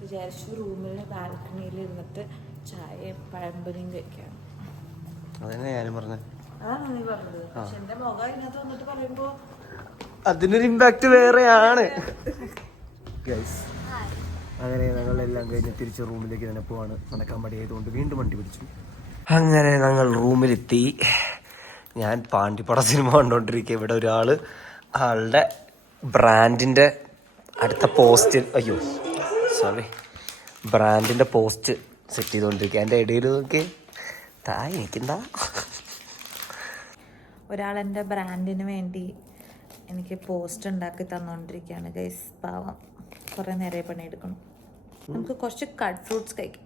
വിചാരിച്ചു റൂമിൽ ബാൽക്കണിയിൽ ഇരുന്നിട്ട് ചായയും പഴംപൊരിയും കഴിക്കാം. അതന്നെ ഞാനും പറഞ്ഞത്. അതാണ് നീ പറഞ്ഞത്. പക്ഷെ എന്റെ മുഖം ഇതിനകത്ത് വന്നിട്ട് പറയുമ്പോ അതിനൊരു ഇമ്പാക്ട് വേറെയാണ്. അങ്ങനെ ഞങ്ങളെല്ലാം കഴിഞ്ഞ് തിരിച്ച് റൂമിലേക്ക് തന്നെ പോവാണ്. നടക്കാൻ മടിയായതുകൊണ്ട് വീണ്ടും വണ്ടി പിടിച്ചു. അങ്ങനെ ഞങ്ങൾ റൂമിലെത്തി. ഞാൻ പാണ്ടിപ്പട സിനിമ കണ്ടോണ്ടിരിക്കുക. ഇവിടെ ഒരാള് ആളുടെ ബ്രാൻഡിന്റെ അടുത്ത പോസ്റ്റ്, ബ്രാൻഡിന്റെ പോസ്റ്റ് സെറ്റ് ചെയ്തോണ്ടിരിക്കുക. എൻ്റെ ഇടയിൽ നോക്കി എനിക്കെന്താ. ഒരാൾ എൻ്റെ ബ്രാൻഡിന് വേണ്ടി എനിക്ക് പോസ്റ്റ് ഉണ്ടാക്കി തന്നുകൊണ്ടിരിക്കുകയാണ് ഗൈസ്. പാവം, കുറേ നേരെ പണിയെടുക്കണം. നമുക്ക് കുറച്ച് കട്ട് ഫ്രൂട്ട്സ് കഴിക്കാം.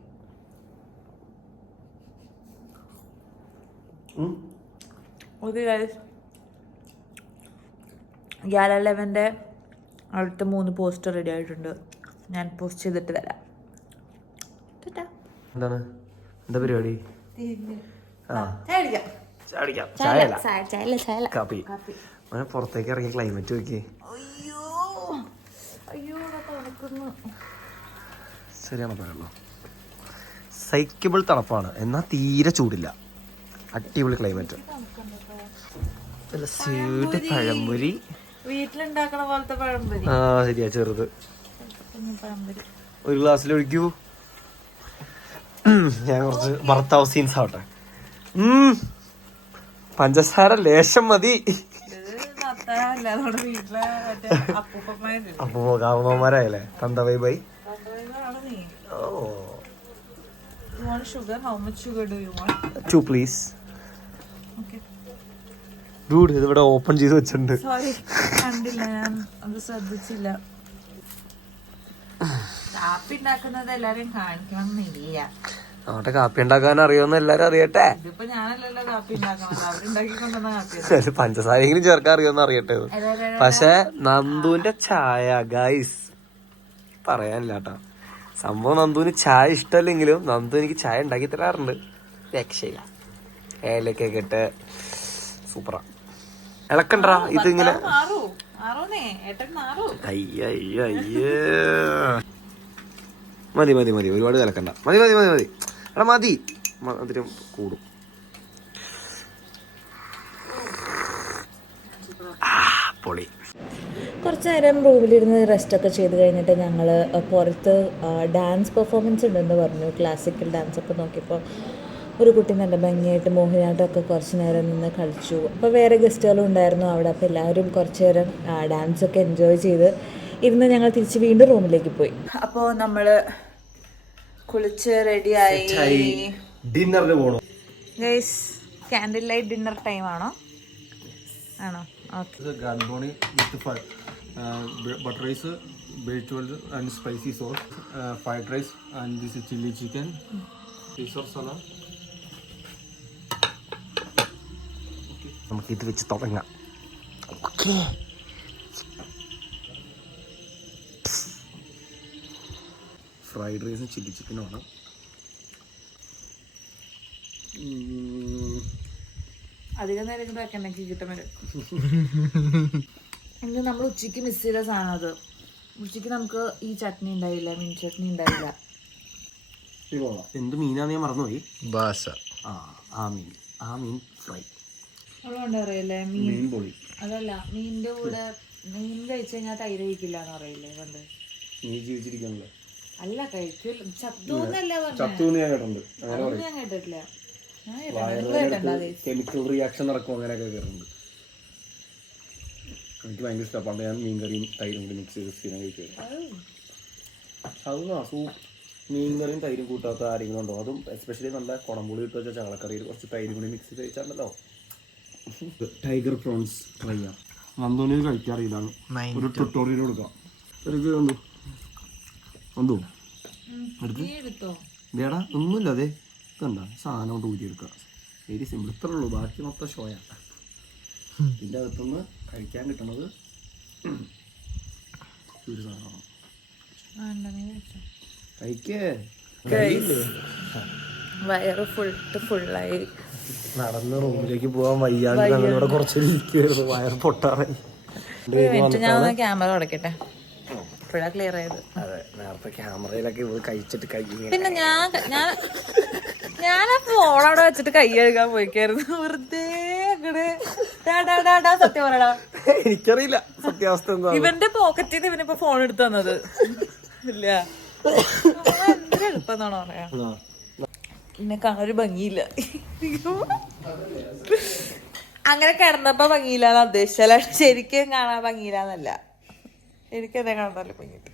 ഓക്കെ ഗൈസ്, ഗ്യാല 11ന്റെ അടുത്ത 3 പോസ്റ്റർ റെഡി ആയിട്ടുണ്ട്. ഞാൻ പോസ്റ്റ് ചെയ്തിട്ട് തരാം. എന്താണ് എന്താ പരിപാടി? കാപ്പി. പുറത്തേക്ക് ഇറങ്ങിയ ക്ലൈമറ്റ് നോക്കിയേ. ശരിയാണ് പറയുള്ളൂ. സൈക്കബിൾ തണുപ്പാണ്, എന്നാൽ തീരെ ചൂടില്ല. അടിപൊളി ക്ലൈമറ്റ്. നല്ല സ്വീറ്റ് പഴംപൊരി. വീട്ടിലുണ്ടാക്കണ പോലത്തെ പഴംപൊരി. ആ ശരിയാ, ചെറുത്. പഴംപൊരി ഒരു ഗ്ലാസ്സിൽ ഒഴിക്കൂ. ഞാൻ കുറച്ച് ഭർത്താവ് സീൻസ് ആവട്ടെ. പഞ്ചസാര ലേശം മതി. അപ്പൊ കാവുന്നവന്മാരായല്ലേ തന്തവൈ ബൈ. ഓ 2 please. ഡൂഡ് ഇതിവിടെ ഓപ്പൺ ചെയ്ത് വെച്ചിട്ടുണ്ട്. കണ്ടില്ല, ഞാൻ അത് ശ്രദ്ധിച്ചില്ല. കാപ്പി ഉണ്ടാക്കുന്നത് എല്ലാരും കാണിക്കണമെന്നില്ല. അവിടെ കാപ്പി ഉണ്ടാക്കാൻ അറിയുമെന്ന് എല്ലാരും അറിയട്ടെ. ഇതിപ്പോ ഞാനല്ലല്ലോ കാപ്പി ഉണ്ടാക്കണത്, അവരുണ്ടാക്കിക്കൊണ്ടുവന്ന കാപ്പി. പഞ്ചസാരെങ്കിലും ചേർക്കാൻ അറിയുമെന്ന് അറിയട്ടെ. പക്ഷെ നന്ദുവിന്റെ ചായ ഗൈസ് പറയാനില്ല കേട്ടോ. സംഭവം നന്ദുവിന് ചായ ഇഷ്ടമല്ലെങ്കിലും നന്ദു എനിക്ക് ചായ ഉണ്ടാക്കി തരാറുണ്ട്. രക്ഷയില്ല. ഏലക്കൊക്കെ ഇട്ട് സൂപ്പറാ. ഇളക്കണ്ടാ ഇതിങ്ങനെ. മതി മതി മതി, ഒരുപാട് കലക്കണ്ട. മതി മതി മതി മതി എടാ മതി, അതിനും കൂടും. പൊളി. കുറച്ച് നേരം റൂമിലിരുന്ന് റെസ്റ്റൊക്കെ ചെയ്ത് കഴിഞ്ഞിട്ട് ഞങ്ങൾ പുറത്ത് ഡാൻസ് പെർഫോമൻസ് ഉണ്ടെന്ന് പറഞ്ഞു, ക്ലാസിക്കൽ ഡാൻസ്. ഒക്കെ നോക്കിയപ്പോൾ ഒരു കുട്ടി നല്ല ഭംഗിയായിട്ട് മോഹിനിയാട്ടമൊക്കെ കുറച്ച് നേരം നിന്ന് കളിച്ചു. അപ്പോൾ വേറെ ഗസ്റ്റുകളും ഉണ്ടായിരുന്നു അവിടെ. അപ്പോൾ എല്ലാവരും കുറച്ച് നേരം ഡാൻസൊക്കെ എൻജോയ് ചെയ്ത് ഇരുന്ന് ഞങ്ങൾ തിരിച്ച് വീണ്ടും റൂമിലേക്ക് പോയി. അപ്പോൾ നമ്മൾ കുളിച്ച് റെഡിയായി ഡിന്നറിന് പോകണം. Guys candle light dinner time ആണോ? ആണോ? ഓക്കെ. ഗാൻബോണി with butter rice, vegetable and spicy sauce, fried rice and this chilli chicken, Caesar salad. നമുക്ക് ഇത് വെച്ച് തുടങ്ങാം. ഓക്കെ. ഫ്രൈഡ് റൈസും ചില്ലി ചിക്കനും ആണ്. അധികം നേരം കൊണ്ട് വെക്കണ്ടെങ്കിൽ കിട്ടാൻ വരും. എങ്കിൽ നമ്മൾ ഉച്ചയ്ക്ക് മിസ് ചെയ്ത സാധനം അത്. ഉച്ചയ്ക്ക് നമുക്ക് ഈ ചട്നി ഉണ്ടായില്ല, മീൻ ചട്നി ഉണ്ടായില്ല. എന്ത് മീനാന്ന് ഞാൻ മറന്നുപോയി. ഭാഷ. ആ മീൻ ഫ്രൈ. അതുകൊണ്ട് അറിയില്ലേ മീൻ പൊളി. അതല്ല, മീനിന്റെ കൂടെ മീൻ കഴിച്ചു കഴിഞ്ഞാൽ തൈര് കഴിക്കില്ല എന്ന് അറിയില്ലേ പണ്ട്? നീ ജീവിച്ചിരിക്കണല്ലോ. അല്ല, കഴിക്കില്ല. ചത്തൂന്നല്ല ചത്തൂന്ന് ഞാൻ കേട്ടിട്ടുണ്ട്. പറഞ്ഞത്. ഞാൻ കേട്ടിട്ടില്ല. കെമിക്കൽ റിയാക്ഷൻ നടക്കും അങ്ങനെയൊക്കെ കേട്ടിട്ടുണ്ട്. എനിക്ക് ഭയങ്കര ഇഷ്ടമാണ്. പണ്ട് ഞാൻ മീൻകറിയും തൈരും കൂടി മിക്സ് ചെയ്ത് സ്ഥിരം കഴിക്കുമായിരുന്നു. മീൻകറിയും തൈരും കൂട്ടാത്ത ആരെങ്കിലും ഉണ്ടോ? അതും എസ്പെഷ്യലി നല്ല കുടംപുളി ഇട്ട് വെച്ച ചാളക്കറിയിൽ കുറച്ച് തൈരും കൂടി മിക്സ് ചെയ്ത് കഴിച്ചാണല്ലോ. ടൈഗർ പ്രോൺസ് ട്രൈ ചെയ്യാം. നന്ദോണി കഴിക്കാറില്ലാണ്. ഒരു ട്യൂട്ടോറിയൽ കൊടുക്കാം. ഇതേടാ ഒന്നുമില്ല. അതെ ഇതണ്ട സാധനം കൊണ്ട് ഊരിയെടുക്കുക. Very simple. ഇത്രേ ഉള്ളൂ. ബാക്കി മൊത്തം ഷോയാണ്. ഇതിൻ്റെ അകത്തുനിന്ന് കഴിക്കാൻ കിട്ടണത് ഒരു സാധനമാണ്. കഴിക്കേ. വയറ് ഫുള്ളായി. നടന്ന് റൂമിലേക്ക് പോകാൻ വയ്യാണ്ട് ഞങ്ങളിവിടെ കുറച്ച് ഇരിക്കുവായിരുന്നു. വയറ് പൊട്ടാറായി. ഞാൻ ക്യാമറ അടക്കട്ടെ. ക്ലിയർ ആയത്. അതെ, നേരത്തെ ക്യാമറയിലൊക്കെ ഇത് കഴിച്ചിട്ട് പിന്നെ ഞാൻ ഫോൺ അവിടെ വെച്ചിട്ട് കൈ കഴുകാൻ പോയിക്കായിരുന്നു. വെറുതെ സത്യം പറയടാ, എനിക്കറിയില്ല സത്യാവസ്ഥ എന്താ. ഇവന്റെ പോക്കറ്റിൽ നിന്ന് ഇവനിപ്പോ ഫോൺ എടുത്തു തന്നത് ഇല്ല. എന്തൊരു എളുപ്പന്നാണോ പറയാ. എന്നെ കാണാനൊരു ഭംഗിയില്ല. അങ്ങനെ കിടന്നപ്പോ ഭംഗിയില്ലാന്ന് ഉദ്ദേശിച്ചല്ല, ശരിക്കും കാണാൻ ഭംഗിയില്ലാന്നല്ല. എനിക്കെന്നെ കാണാൻ ഭംഗിയിട്ട്.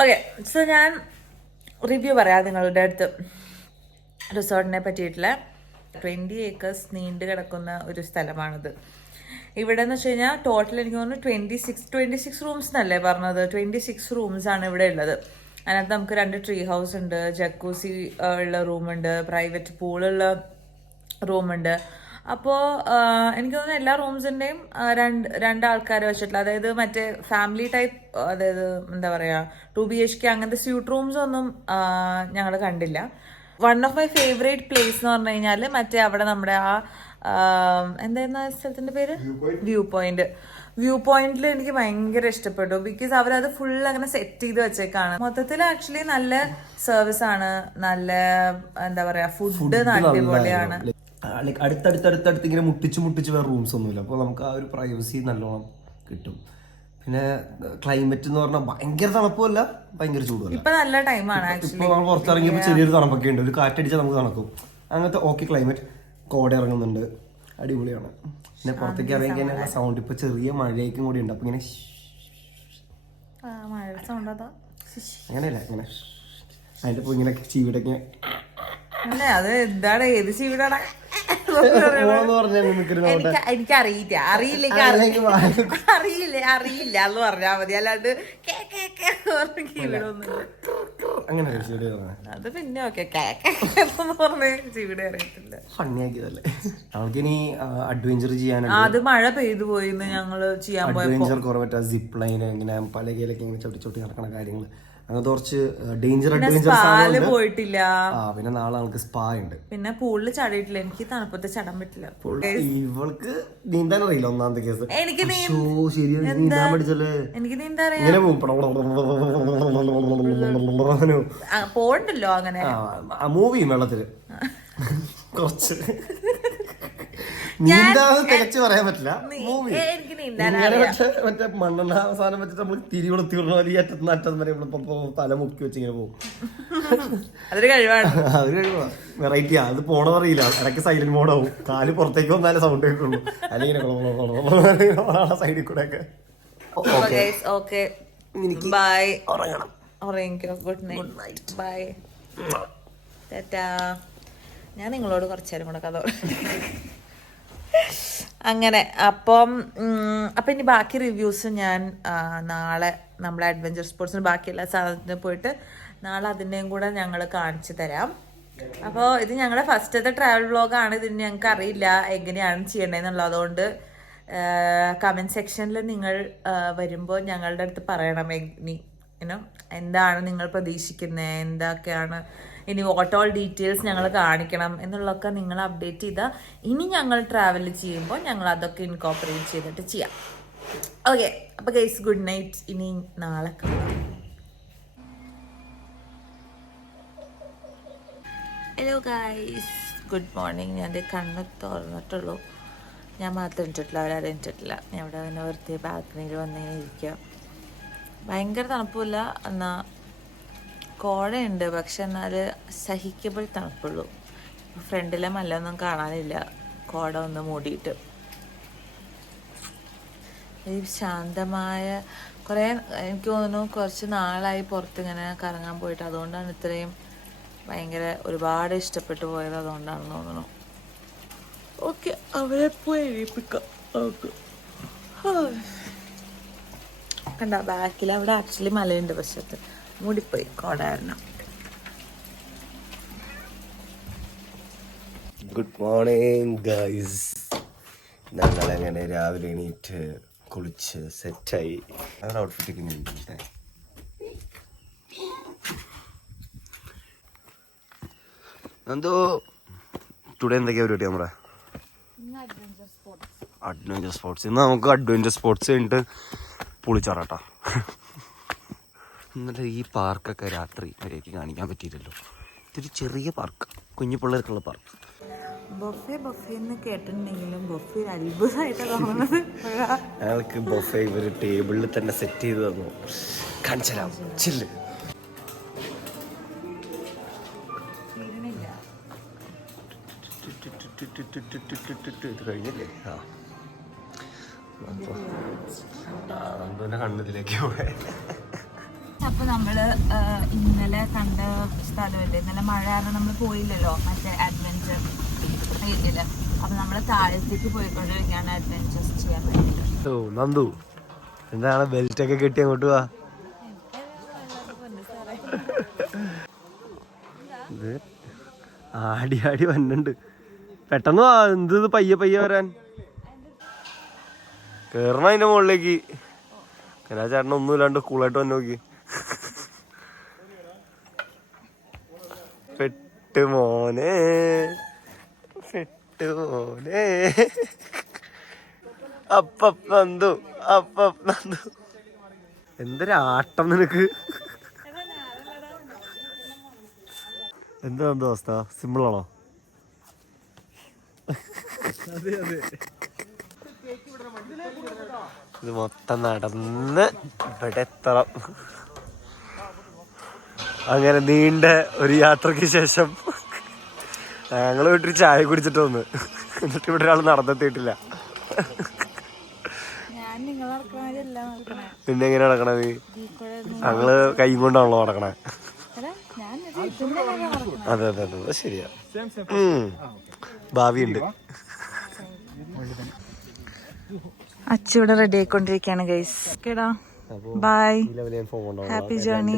ഓക്കെ, സോ ഞാൻ റിവ്യൂ പറയാം നിങ്ങളുടെ അടുത്ത്. റിസോർട്ടിനെ പറ്റിയിട്ടുള്ള 20 acres നീണ്ടു കിടക്കുന്ന ഒരു സ്ഥലമാണിത്. ഇവിടെ എന്ന് വെച്ച് കഴിഞ്ഞാൽ ടോട്ടൽ എനിക്ക് തോന്നുന്നു 26 റൂംസ് എന്നല്ലേ പറഞ്ഞത്. 26 റൂംസ് ആണ് ഇവിടെ ഉള്ളത്. അതിനകത്ത് നമുക്ക് 2 ട്രീ ഹൗസ് ഉണ്ട്, ജക്കൂസി ഉള്ള റൂമുണ്ട്, പ്രൈവറ്റ് പൂളുള്ള റൂമുണ്ട്. അപ്പോൾ എനിക്ക് തോന്നുന്നു എല്ലാ റൂംസിൻ്റെയും രണ്ട് ആൾക്കാരെ വെച്ചിട്ടുള്ള, അതായത് മറ്റേ ഫാമിലി ടൈപ്പ്, അതായത് എന്താ പറയുക 2 BHK അങ്ങനത്തെ സ്യൂട്ട് റൂംസ് ഒന്നും ഞങ്ങൾ കണ്ടില്ല. One of my favourite place എന്ന് പറഞ്ഞു കഴിഞ്ഞാൽ മറ്റേ അവിടെ നമ്മുടെ എന്തായിരുന്നു ആ സ്ഥലത്തിൻ്റെ പേര്, വ്യൂ പോയിന്റിൽ എനിക്ക് ഭയങ്കര ഇഷ്ടപ്പെട്ടു. ബിക്കോസ് അവരത് ഫുൾ അങ്ങനെ സെറ്റ് ചെയ്ത് വെച്ചേക്കാണ്. മൊത്തത്തിൽ ആക്ച്വലി നല്ല സർവീസ് ആണ്, നല്ല എന്താ പറയാ, ഫുഡ് അടിപൊളിയാണ്. ലൈക്ക് അടുത്തടുത്തടുത്തടുത്ത് ഇങ്ങനെ മുട്ടിച്ച് വേറെ റൂംസ് ഒന്നുമില്ല. അപ്പോൾ നമുക്ക് ആ ഒരു പ്രൈവസി നല്ലോണം കിട്ടും. പിന്നെ ക്ലൈമറ്റ് എന്ന് പറഞ്ഞാൽ ഭയങ്കര തണുപ്പല്ല, ഭയങ്കര ചൂടുമല്ല. ഇപ്പൊ നല്ല ടൈമാണ്. ഇപ്പൊ നമ്മൾ പുറത്തിറങ്ങിയപ്പോൾ ചെറിയൊരു തണുപ്പൊക്കെ ഉണ്ട്, ഒരു കാറ്റടിച്ചാൽ നമുക്ക് തണുക്കും. അങ്ങനത്തെ ഓക്കെ ക്ലൈമറ്റ്. കോട ഇറങ്ങുന്നുണ്ട്, അടിപൊളിയാണ്. പിന്നെ പുറത്തേക്ക് ഇറങ്ങി കഴിഞ്ഞാൽ സൗണ്ട് ഇപ്പൊ ചെറിയ മഴയൊക്കെ കൂടി ഉണ്ട്. അപ്പൊ ഇങ്ങനെ അങ്ങനെയല്ല, ഇങ്ങനെ അതിന്റെ ഇപ്പൊ ഇങ്ങനെ ചീവിടൊക്കെ അത് എന്താണ്, ഏത് ചീവിടാണ് അറിയില്ല എന്ന് പറഞ്ഞാ മതി, അല്ലാണ്ട് അങ്ങനെ അത് പിന്നെ ഓക്കെ പറഞ്ഞ ചീവിടെ അറിയത്തില്ല. ഫണ്ണിയാക്കിയതല്ലേ. നമുക്കിനി അഡ്വഞ്ചർ ചെയ്യാൻ, അത് മഴ പെയ്തു പോയി ഞങ്ങള് ചെയ്യാൻ പോയി. അഡ്വഞ്ചർ കുറെ പറ്റാ, സിപ്പ് ലൈൻ, ഇങ്ങനെ പലകയിലൊക്കെ ഇങ്ങനെ ചവിട്ടി നടക്കുന്ന കാര്യങ്ങള്, അങ്ങനത്തെ കുറച്ച് ഡേഞ്ചർ അഡ്വഞ്ചർ പോയിട്ടില്ല. പിന്നെ നാളെ നമുക്ക് സ്പാ ഉണ്ട്. പിന്നെ പൂളിൽ ചാടിയിട്ടില്ല, എനിക്ക് തണുപ്പത്തെ ചടാൻ പറ്റില്ല. ഇവൾക്ക് നീന്താൻ അറിയില്ല. ഒന്നാമത്തെ കേസ് എനിക്ക് നീന്താൻ പഠിച്ചല്ലേ. എനിക്ക് നീന്താൻ ഇങ്ങനെ പോണ്ടല്ലോ, അങ്ങനെ മൂവ് ചെയ്യും വെള്ളത്തില് കുറച്ച്. നീന്താന്ന് തികച്ചു പറയാൻ പറ്റില്ല. മറ്റേ മണ്ണെണ്ണ സാധനം വെച്ചിട്ട് നമ്മൾ തിരി കൊളുത്തി വിടണം. ഈ അറ്റത്ത് അറ്റം വരെ തല മുക്കി വെച്ച് ഇങ്ങനെ പോകും. അതൊരു കഴിവാണ്. അത് കഴിവാ, വെറൈറ്റിയാ. അത് പോണതറിയില്ല, ഇടയ്ക്ക് സൈലന്റ് മോഡാവും. കാല് പുറത്തേക്ക് വന്നാലേ സൗണ്ട് കേൾക്കുള്ളൂ, അല്ലെങ്കിൽ സൈഡിൽ കൂടെ ഒക്കെ. ബൈ, ഉറങ്ങണം. ഉറങ്ങിക്കോ. Good night, bye, tata. ഞാൻ നിങ്ങളോട് കുറച്ചേരം കൂടെ കഥ അങ്ങനെ. അപ്പം ഇനി ബാക്കി റിവ്യൂസ് ഞാൻ നാളെ നമ്മളെ അഡ്വഞ്ചർ സ്പോർട്സിന് ബാക്കി എല്ലാ സാധനത്തിനും പോയിട്ട് നാളെ അതിൻ്റെയും കൂടെ ഞങ്ങൾ കാണിച്ചു തരാം. അപ്പോൾ ഇത് ഞങ്ങളുടെ ഫസ്റ്റത്തെ ട്രാവൽ വ്ളോഗാണ്. ഇതിന് ഞങ്ങൾക്ക് അറിയില്ല എങ്ങനെയാണ് ചെയ്യണതെന്നുള്ളത്. അതുകൊണ്ട് കമൻറ്റ് സെക്ഷനിൽ നിങ്ങൾ വരുമ്പോൾ ഞങ്ങളുടെ അടുത്ത് പറയണം ഇനി എന്താണ് നിങ്ങൾ പ്രതീക്ഷിക്കുന്നത്, എന്തൊക്കെയാണ് ഇനി വാട്ട് ഓൾ ഡീറ്റെയിൽസ് ഞങ്ങൾ കാണിക്കണം എന്നുള്ളതൊക്കെ നിങ്ങൾ അപ്ഡേറ്റ് ചെയ്താൽ ഇനി ഞങ്ങൾ ട്രാവൽ ചെയ്യുമ്പോൾ ഞങ്ങൾ അതൊക്കെ ഇൻകോപ്പറേറ്റ് ചെയ്തിട്ട് ചെയ്യാം. ഓക്കെ, അപ്പോൾ ഗൈസ് ഗുഡ് നൈറ്റ്. ഇനി നാളെ കാണാം. Hello guys, good morning. ഞാൻ കണ്ണ് തുറന്നിട്ടുള്ളൂ, ഞാൻ മാത്രം ഇട്ടിട്ടില്ല, അവരാരും ഇട്ടിട്ടില്ല. ഞാൻ ഇവിടെ പിന്നെ വെറുതെ ബാൽക്കണിയിൽ വന്നിങ്ങനെ ഇരിക്കുക. ഭയങ്കര തണുപ്പില്ല, എന്നാൽ കോടയുണ്ട്, പക്ഷെ എന്നാൽ സഹിക്കബിൾ തണുപ്പുള്ളൂ. ഫ്രണ്ടിലെ മല്ലൊന്നും കാണാനില്ല, കോട ഒന്ന് മൂടിയിട്ട്. ഈ ശാന്തമായ കുറേ, എനിക്ക് തോന്നുന്നു കുറച്ച് നാളായി പുറത്തിങ്ങനെ കറങ്ങാൻ പോയിട്ട്, അതുകൊണ്ടാണ് ഇത്രയും ഭയങ്കര ഒരുപാട് ഇഷ്ടപ്പെട്ടു പോയത്, അതുകൊണ്ടാണെന്ന് തോന്നുന്നു. ഓക്കെ, അവരെ പോയി എഴുതിപ്പിക്കാം. ഓക്കെ, കണ്ട ബാക്കിൽ അവിടെ ആക്ച്വലി മലയുണ്ട്, പക്ഷെ അത് മൂടിപ്പോയി കോട കാരണം. Good morning guys. ഞങ്ങളങ്ങനെ രാവിലെ എണീറ്റ് കുളിച്ച് സെറ്റായി. അങ്ങനെ ഔട്ട്ഫിറ്റ് എന്തോ ടുഡേ എന്തൊക്കെയാ പരിപാടി നമ്മുടെ അഡ്വഞ്ചർ സ്പോർട്സ്. ഇന്ന് നമുക്ക് അഡ്വഞ്ചർ സ്പോർട്സ് കഴിഞ്ഞിട്ട് പൊളിച്ചാറാട്ടാ. എന്നിട്ട് ഈ പാർക്കൊക്കെ രാത്രി വരെയൊക്കെ കാണിക്കാൻ പറ്റിയില്ലല്ലോ. ഇതൊരു ചെറിയ പാർക്ക്, കുഞ്ഞു പിള്ളേർക്കുള്ള പാർക്ക്. ബൊഫെ എന്ന് കേട്ടിട്ടുണ്ടെങ്കിലും ബൊഫെ അത്ഭുതമായിട്ടാണ് തോന്നുന്നത്. ഞങ്ങൾക്ക് ബൊഫെ ഇവര് ടേബിളിൽ തന്നെ സെറ്റ് ചെയ്ത് തന്നു. കാണിച്ചരാം, ചില്ല്. ഇത് കഴിഞ്ഞല്ലേ? നന്ദുവിന്റെ കണ്ണതിലേക്ക് പോയ. അപ്പൊ നമ്മള് ഇന്നലെ കണ്ട സ്ഥലമല്ലേ, ഇന്നലെ മഴ കാരണം നമ്മൾ പോയില്ലല്ലോ മറ്റേ അഡ്വഞ്ചർ ഏരിയയില്. അപ്പൊ നമ്മള് താഴത്തേക്ക് പോയിക്കൊണ്ടിരിക്കുകയാണ് അഡ്വഞ്ചേഴ്സ് ചെയ്യാൻ വേണ്ടിട്ട്. നന്ദു എന്താണ് ബെൽറ്റ് ഒക്കെ കെട്ടി അങ്ങോട്ട് പോവാ? ഇത് ആടി ആടി വന്നുണ്ട്. പെട്ടെന്ന് വാ, എന്ത് പയ്യെ പയ്യെ വരാൻ. കേറണ അതിന്റെ മുകളിലേക്ക്. എന്നാ ചേട്ടൻ ഒന്നുമില്ലാണ്ട് കൂളായിട്ട് വന്നു നോക്കി. പെട്ട് മോനെ, പെട്ട് മോനെ. നന്ദു നന്ദു, എന്തൊരാട്ടം നിനക്ക്. എന്താ അവസ്ഥ? സിമ്പിളാണോ? ഇത് മൊത്തം നടന്ന് ഇവിടെ എത്തണം. അങ്ങനെ നീണ്ട ഒരു യാത്രക്ക് ശേഷം ഞങ്ങൾ വീട്ടിൽ ചായ കുടിച്ചിട്ട് വന്ന്. എന്നിട്ട് ഇവിടെ ഒരാൾ നടന്നെത്തിയിട്ടില്ല. പിന്നെ എങ്ങനെ നടക്കണത്? ഞങ്ങള് കൈ കൊണ്ടാണല്ലോ നടക്കണേ. അതെ അതെ അതെ ശരിയാ. ഭാവിയുണ്ട്. അച്ഛവിടെ റെഡി ആയിക്കൊണ്ടിരിക്കുകയാണ് ഗൈസ്. കേടാ ബൈ, ഹാപ്പി ജേർണി.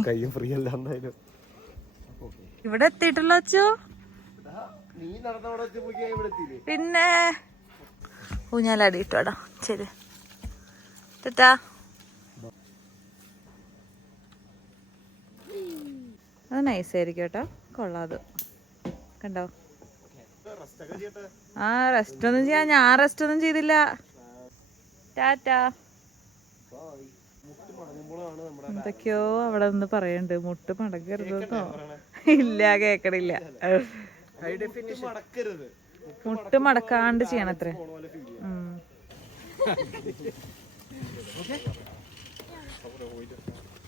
ഇവിടെ എത്തിയിട്ടല്ലോ അച്ചു. പിന്നെ ഊഞ്ഞാലാടി ഇട്ടോടാ. ശരി ടാ. അത് നൈസായിരിക്കും കേട്ടോ, കൊള്ളാത്. കണ്ടോ? ആ റെസ്റ്റ് ഒന്നും ചെയ്യാൻ ഞാൻ റെസ്റ്റ് ഒന്നും ചെയ്തില്ല. ടാറ്റാ. എന്തൊക്കെയോ അവിടെ നിന്ന് പറയണ്ട്. മുട്ട് മടക്കരുതെന്നോ? ഇല്ല, കേക്കണില്ല. മുട്ട് മടക്കാണ്ട് ചെയ്യണത്രേ.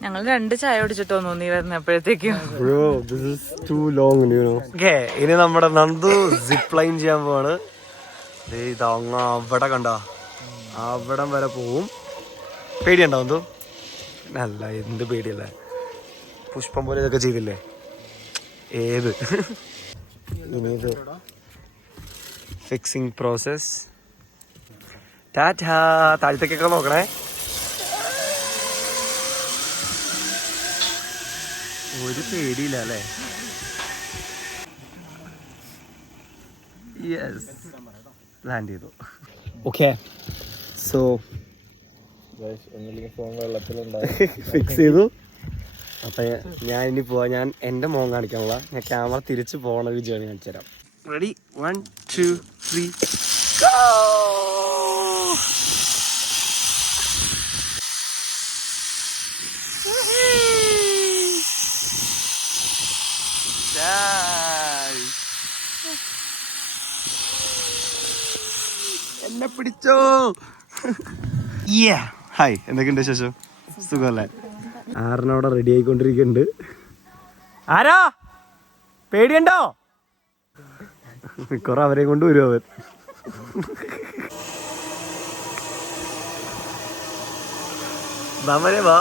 ഞങ്ങൾ 2 ചായ കുടിച്ചിട്ട് തോന്നു നീ വരുന്നപ്പോഴത്തേക്കും. ഇനി നമ്മുടെ നന്ദു സിപ്പ് ലൈൻ ചെയ്യാൻ പോവാണ്. ഇതങ്ങ അവിടെ കണ്ട അവിടം വരെ പോവും. പേടിയുണ്ടോ എന്തോ? അല്ല, എന്ത് പേടിയല്ല. പുഷ്പം പോലെ ഇതൊക്കെ ചെയ്തില്ലേ? ഏത് ഇനി ഇത് ഫിക്സിംഗ് പ്രോസസ്. ടാറ്റാ. താഴത്തേക്കൊക്കെ നോക്കണേ. ഒരു പേടിയില്ല അല്ലേ? യെസ്, ലാൻഡ് ചെയ്തു. ഓക്കെ, സോ ഫിക്സ് ചെയ്തു. അപ്പൊ ഞാൻ ഇനി പോവാ. ഞാൻ എന്റെ മോൻ കാണിക്കാനുള്ള, ഞാൻ ക്യാമറ തിരിച്ചു പോകണ ഒരു ജേണി കാണിച്ചു തരാം. റെഡി? 1 2 3 go! എന്നെ പിടിച്ചോ. ഹായ്, എന്തൊക്കെയുണ്ട് ശേഷം? സുഖമല്ലേ? ആറിനവിടെ റെഡി ആയിക്കൊണ്ടിരിക്കുന്നുണ്ട്. ആരാ പേടിയുണ്ടോ? മിക്കവാറും അവരെ കൊണ്ട് വരും അവൻ. വാ,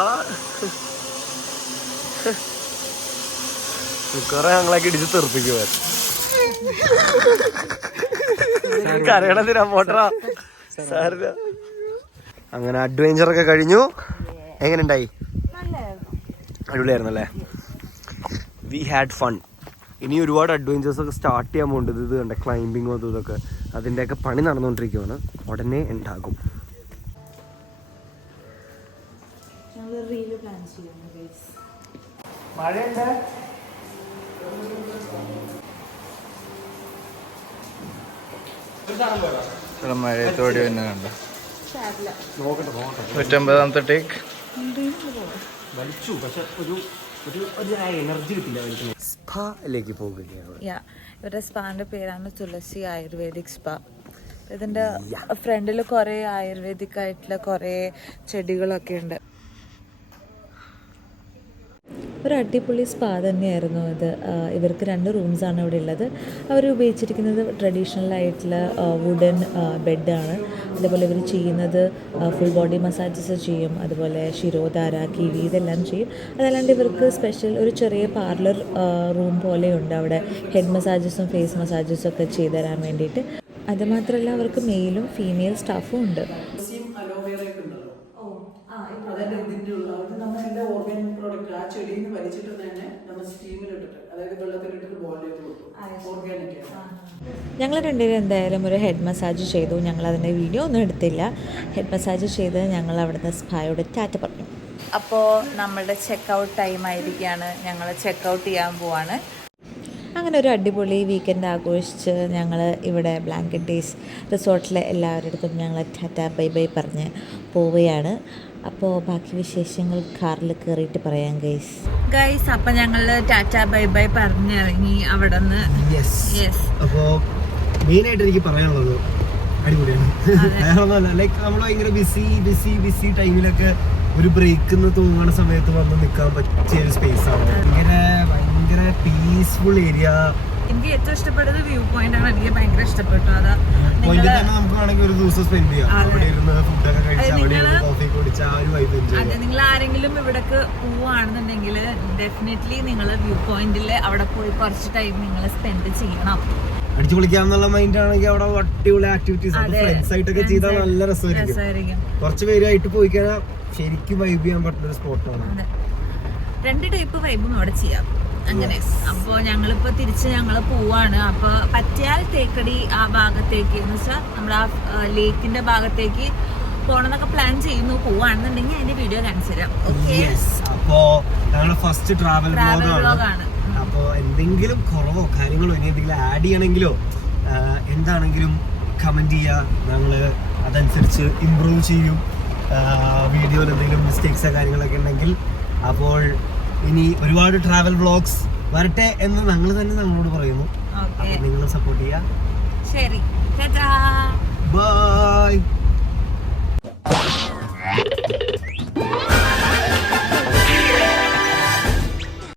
മിക്കവാറും ഞങ്ങളൊക്കെ ഇടിച്ച് തെറിപ്പിക്കുവാൻ. കരയണതിനാ പോട്ടറാ സാറില്ല. അങ്ങനെ അഡ്വഞ്ചർ ഒക്കെ കഴിഞ്ഞു. എങ്ങനെ ഉണ്ടായി? അടിപൊളിയായിരുന്നല്ലേ? We had fun. ഇനി ഒരുപാട് അഡ്വഞ്ചേഴ്സ് ഒക്കെ സ്റ്റാർട്ട് ചെയ്യാൻ പോകേണ്ടത്. ഇത് കണ്ട ക്ലൈംബിങ്ങും അതും ഇതൊക്കെ, അതിൻ്റെയൊക്കെ പണി നടന്നുകൊണ്ടിരിക്കുകയാണ്. ഉടനെ ഉണ്ടാകും. മഴയത്തോടി തന്നെ കണ്ട 150ാമത്തെ ടേക്ക് വലിച്ചു. പക്ഷെ ഒരു എനർജി കിട്ടില്ല. സ്പായിലേക്ക് പോകുകയാണ്. ഇവരുടെ സ്പാന്റെ പേരാണ് തുളസി ആയുർവേദിക് സ്പാ. ഇതിന്റെ ഫ്രണ്ടിൽ കുറെ ആയുർവേദിക് ആയിട്ടുള്ള കുറെ ചെടികളൊക്കെ ഉണ്ട്. ഒരു അടിപൊളി സ്പാ തന്നെയായിരുന്നു ഇത്. ഇവർക്ക് 2 റൂംസാണ് ഇവിടെ ഉള്ളത്. അവർ ഉപയോഗിച്ചിരിക്കുന്നത് ട്രഡീഷണൽ ആയിട്ടുള്ള വുഡൻ ബെഡാണ്. അതേപോലെ ഇവർ ചെയ്യുന്നത് ഫുൾ ബോഡി മസാജസ് ചെയ്യും. അതുപോലെ ശിരോധാര, കിഴി ഇതെല്ലാം ചെയ്യും. അതല്ലാണ്ട് ഇവർക്ക് സ്പെഷ്യൽ ഒരു ചെറിയ പാർലർ റൂം പോലെയുണ്ട് അവിടെ. ഹെഡ് മസാജസും ഫേസ് മസാജസും ഒക്കെ ചെയ്തു തരാൻ വേണ്ടിയിട്ട്. അതുമാത്രമല്ല അവർക്ക് മെയിലും ഫീമെയിൽ സ്റ്റാഫും ഉണ്ട്. അതായത് ഇതിൻ്റെ ഉള്ള നമ്മൾ എല്ലാ ഓർഗാനിക് പ്രോഡക്റ്റ് ആ ചെടിയിൽ നിന്ന് വലിച്ചിട്ട് തന്നെ നമ്മൾ സ്റ്റീമിലിട്ടിട്ട്, അതായത് വെള്ളത്തിലിട്ടിട്ട് ബോയിൽ ചെയ്ത് കൊടുക്കും. ഓർഗാനിക് ഞങ്ങൾ 2 പേരും എന്തായാലും ഒരു ഹെഡ് മസാജ് ചെയ്തു. ഞങ്ങൾ അതിൻ്റെ വീഡിയോ ഒന്നും എടുത്തില്ല. ഹെഡ് മസാജ് ചെയ്ത് ഞങ്ങൾ അവിടുന്ന് സ്പായോട് ടാറ്റ പറഞ്ഞു. അപ്പോൾ നമ്മളുടെ ചെക്കൗട്ട് ടൈം ആയിരിക്കുകയാണ്. ഞങ്ങൾ ചെക്കൗട്ട് ചെയ്യാൻ പോവാണ്. അങ്ങനെ ഒരു അടിപൊളി വീക്കെൻഡ് ആഘോഷിച്ച് ഞങ്ങൾ ഇവിടെ ബ്ലാങ്കറ്റ് ഡേയ്സ് റിസോർട്ടിലെ എല്ലാവരുടെ അടുത്തും ഞങ്ങൾ ടാറ്റ ബൈ ബൈ പറഞ്ഞ് പോവുകയാണ്. അപ്പോൾ ബാക്കി വിശേഷങ്ങൾ കാറിൽ കയറിയിട്ട് പറയാം ഗൈസ്. അപ്പം ഞങ്ങൾ ടാറ്റ ബൈ ബൈ പറഞ്ഞിറങ്ങി അവിടെ നിന്ന്. അപ്പോൾ മെയിനായിട്ട് എനിക്ക് പറയാനുള്ളത്, അടിപൊളിയാണ്. വേറൊന്നുമല്ല, ലൈക്ക് നമ്മൾ ഭയങ്കര ബിസി ടൈമിലൊക്കെ ഒരു ബ്രേക്ക് തൂങ്ങുന്ന സമയത്ത് വന്ന് നിൽക്കാൻ പറ്റിയ ഒരു സ്പേസ് ആണ്. ഭയങ്കര പീസ്ഫുൾ ഏരിയ. എനിക്ക് ഏറ്റവും ഇഷ്ടപ്പെട്ടത് വ്യൂ പോയിന്റ് ആണ്. എനിക്ക് ഭയങ്കര ഇഷ്ടപ്പെട്ടു. അതാ പോയിന്റ് തന്നെ നമുക്ക് വേണമെങ്കിൽ ഒരു ദിവസം സ്പെൻഡ് ചെയ്യാം. അവിടെ ഇരുന്ന് ഫുഡൊക്കെ കഴിച്ച് അവിടെ ഇരുന്ന് കോഫി കുടിച്ച് ആ ഒരു വൈബ് എൻജോയ് ചെയ്യാം. നിങ്ങൾ ആരെങ്കിലും ഇവിടേക്ക് പോവാണെന്നുണ്ടെങ്കിൽ ഡെഫിനറ്റ്ലി നിങ്ങൾ വ്യൂ പോയിന്റിൽ അവിടെ പോയി കുറച്ച് ടൈം നിങ്ങൾ സ്പെൻഡ് ചെയ്യണം. അടിച്ചു പൊളിക്കാന്നുള്ള മൈൻഡ് ആണെങ്കിൽ അവിടെ അടിപൊളി ആക്ടിവിറ്റീസ് ഫ്രണ്ട്സ് ആയിട്ടൊക്കെ ചെയ്താൽ നല്ല രസമായിരിക്കും. കുറച്ച് പേരായിട്ട് പോയി കഴിഞ്ഞാൽ ശരിക്കും വൈബ് ചെയ്യാൻ പറ്റുന്ന ഒരു സ്പോട്ടാണ്. 2 ടൈപ്പ് വൈബും അവിടെ ചെയ്യാം. അങ്ങനെ അപ്പൊ ഞങ്ങളിപ്പോ തിരിച്ച് ഞങ്ങള് പോവാണ്. അപ്പൊ പറ്റിയാൽ തേക്കടി ആ ഭാഗത്തേക്ക് എന്ന് വെച്ചാൽ നമ്മുടെ ആ ലേക്കിന്റെ ഭാഗത്തേക്ക് പോണെന്നൊക്കെ പ്ലാൻ ചെയ്യുന്നു. പോവാണെന്നുണ്ടെങ്കിൽ അതിന്റെ വീഡിയോ കാണിച്ചു തരാം. അപ്പോ ഞങ്ങളുടെ ഫസ്റ്റ് ട്രാവൽ വ്ലോഗാണ്. അപ്പോ എന്തെങ്കിലും കുറവോ കാര്യങ്ങളോ ഇനി എന്തെങ്കിലും ആഡ് ചെയ്യണമെങ്കിലോ എന്താണെങ്കിലും കമന്റ് ചെയ്യുക. ഞങ്ങള് അതനുസരിച്ച് ഇംപ്രൂവ് ചെയ്യും. വീഡിയോയിൽ എന്തെങ്കിലും മിസ്റ്റേക്സോ കാര്യങ്ങളൊക്കെ ഉണ്ടെങ്കിൽ. അപ്പോൾ ഇനി ഒരുപാട് ട്രാവൽ വ്ളോഗ്സ് വരട്ടെ എന്ന് ഞങ്ങൾ തന്നെ നമ്മളോട് പറയുന്നു. നിങ്ങൾ സപ്പോർട്ട് ചെയ്യുക. ശരി, ബൈ.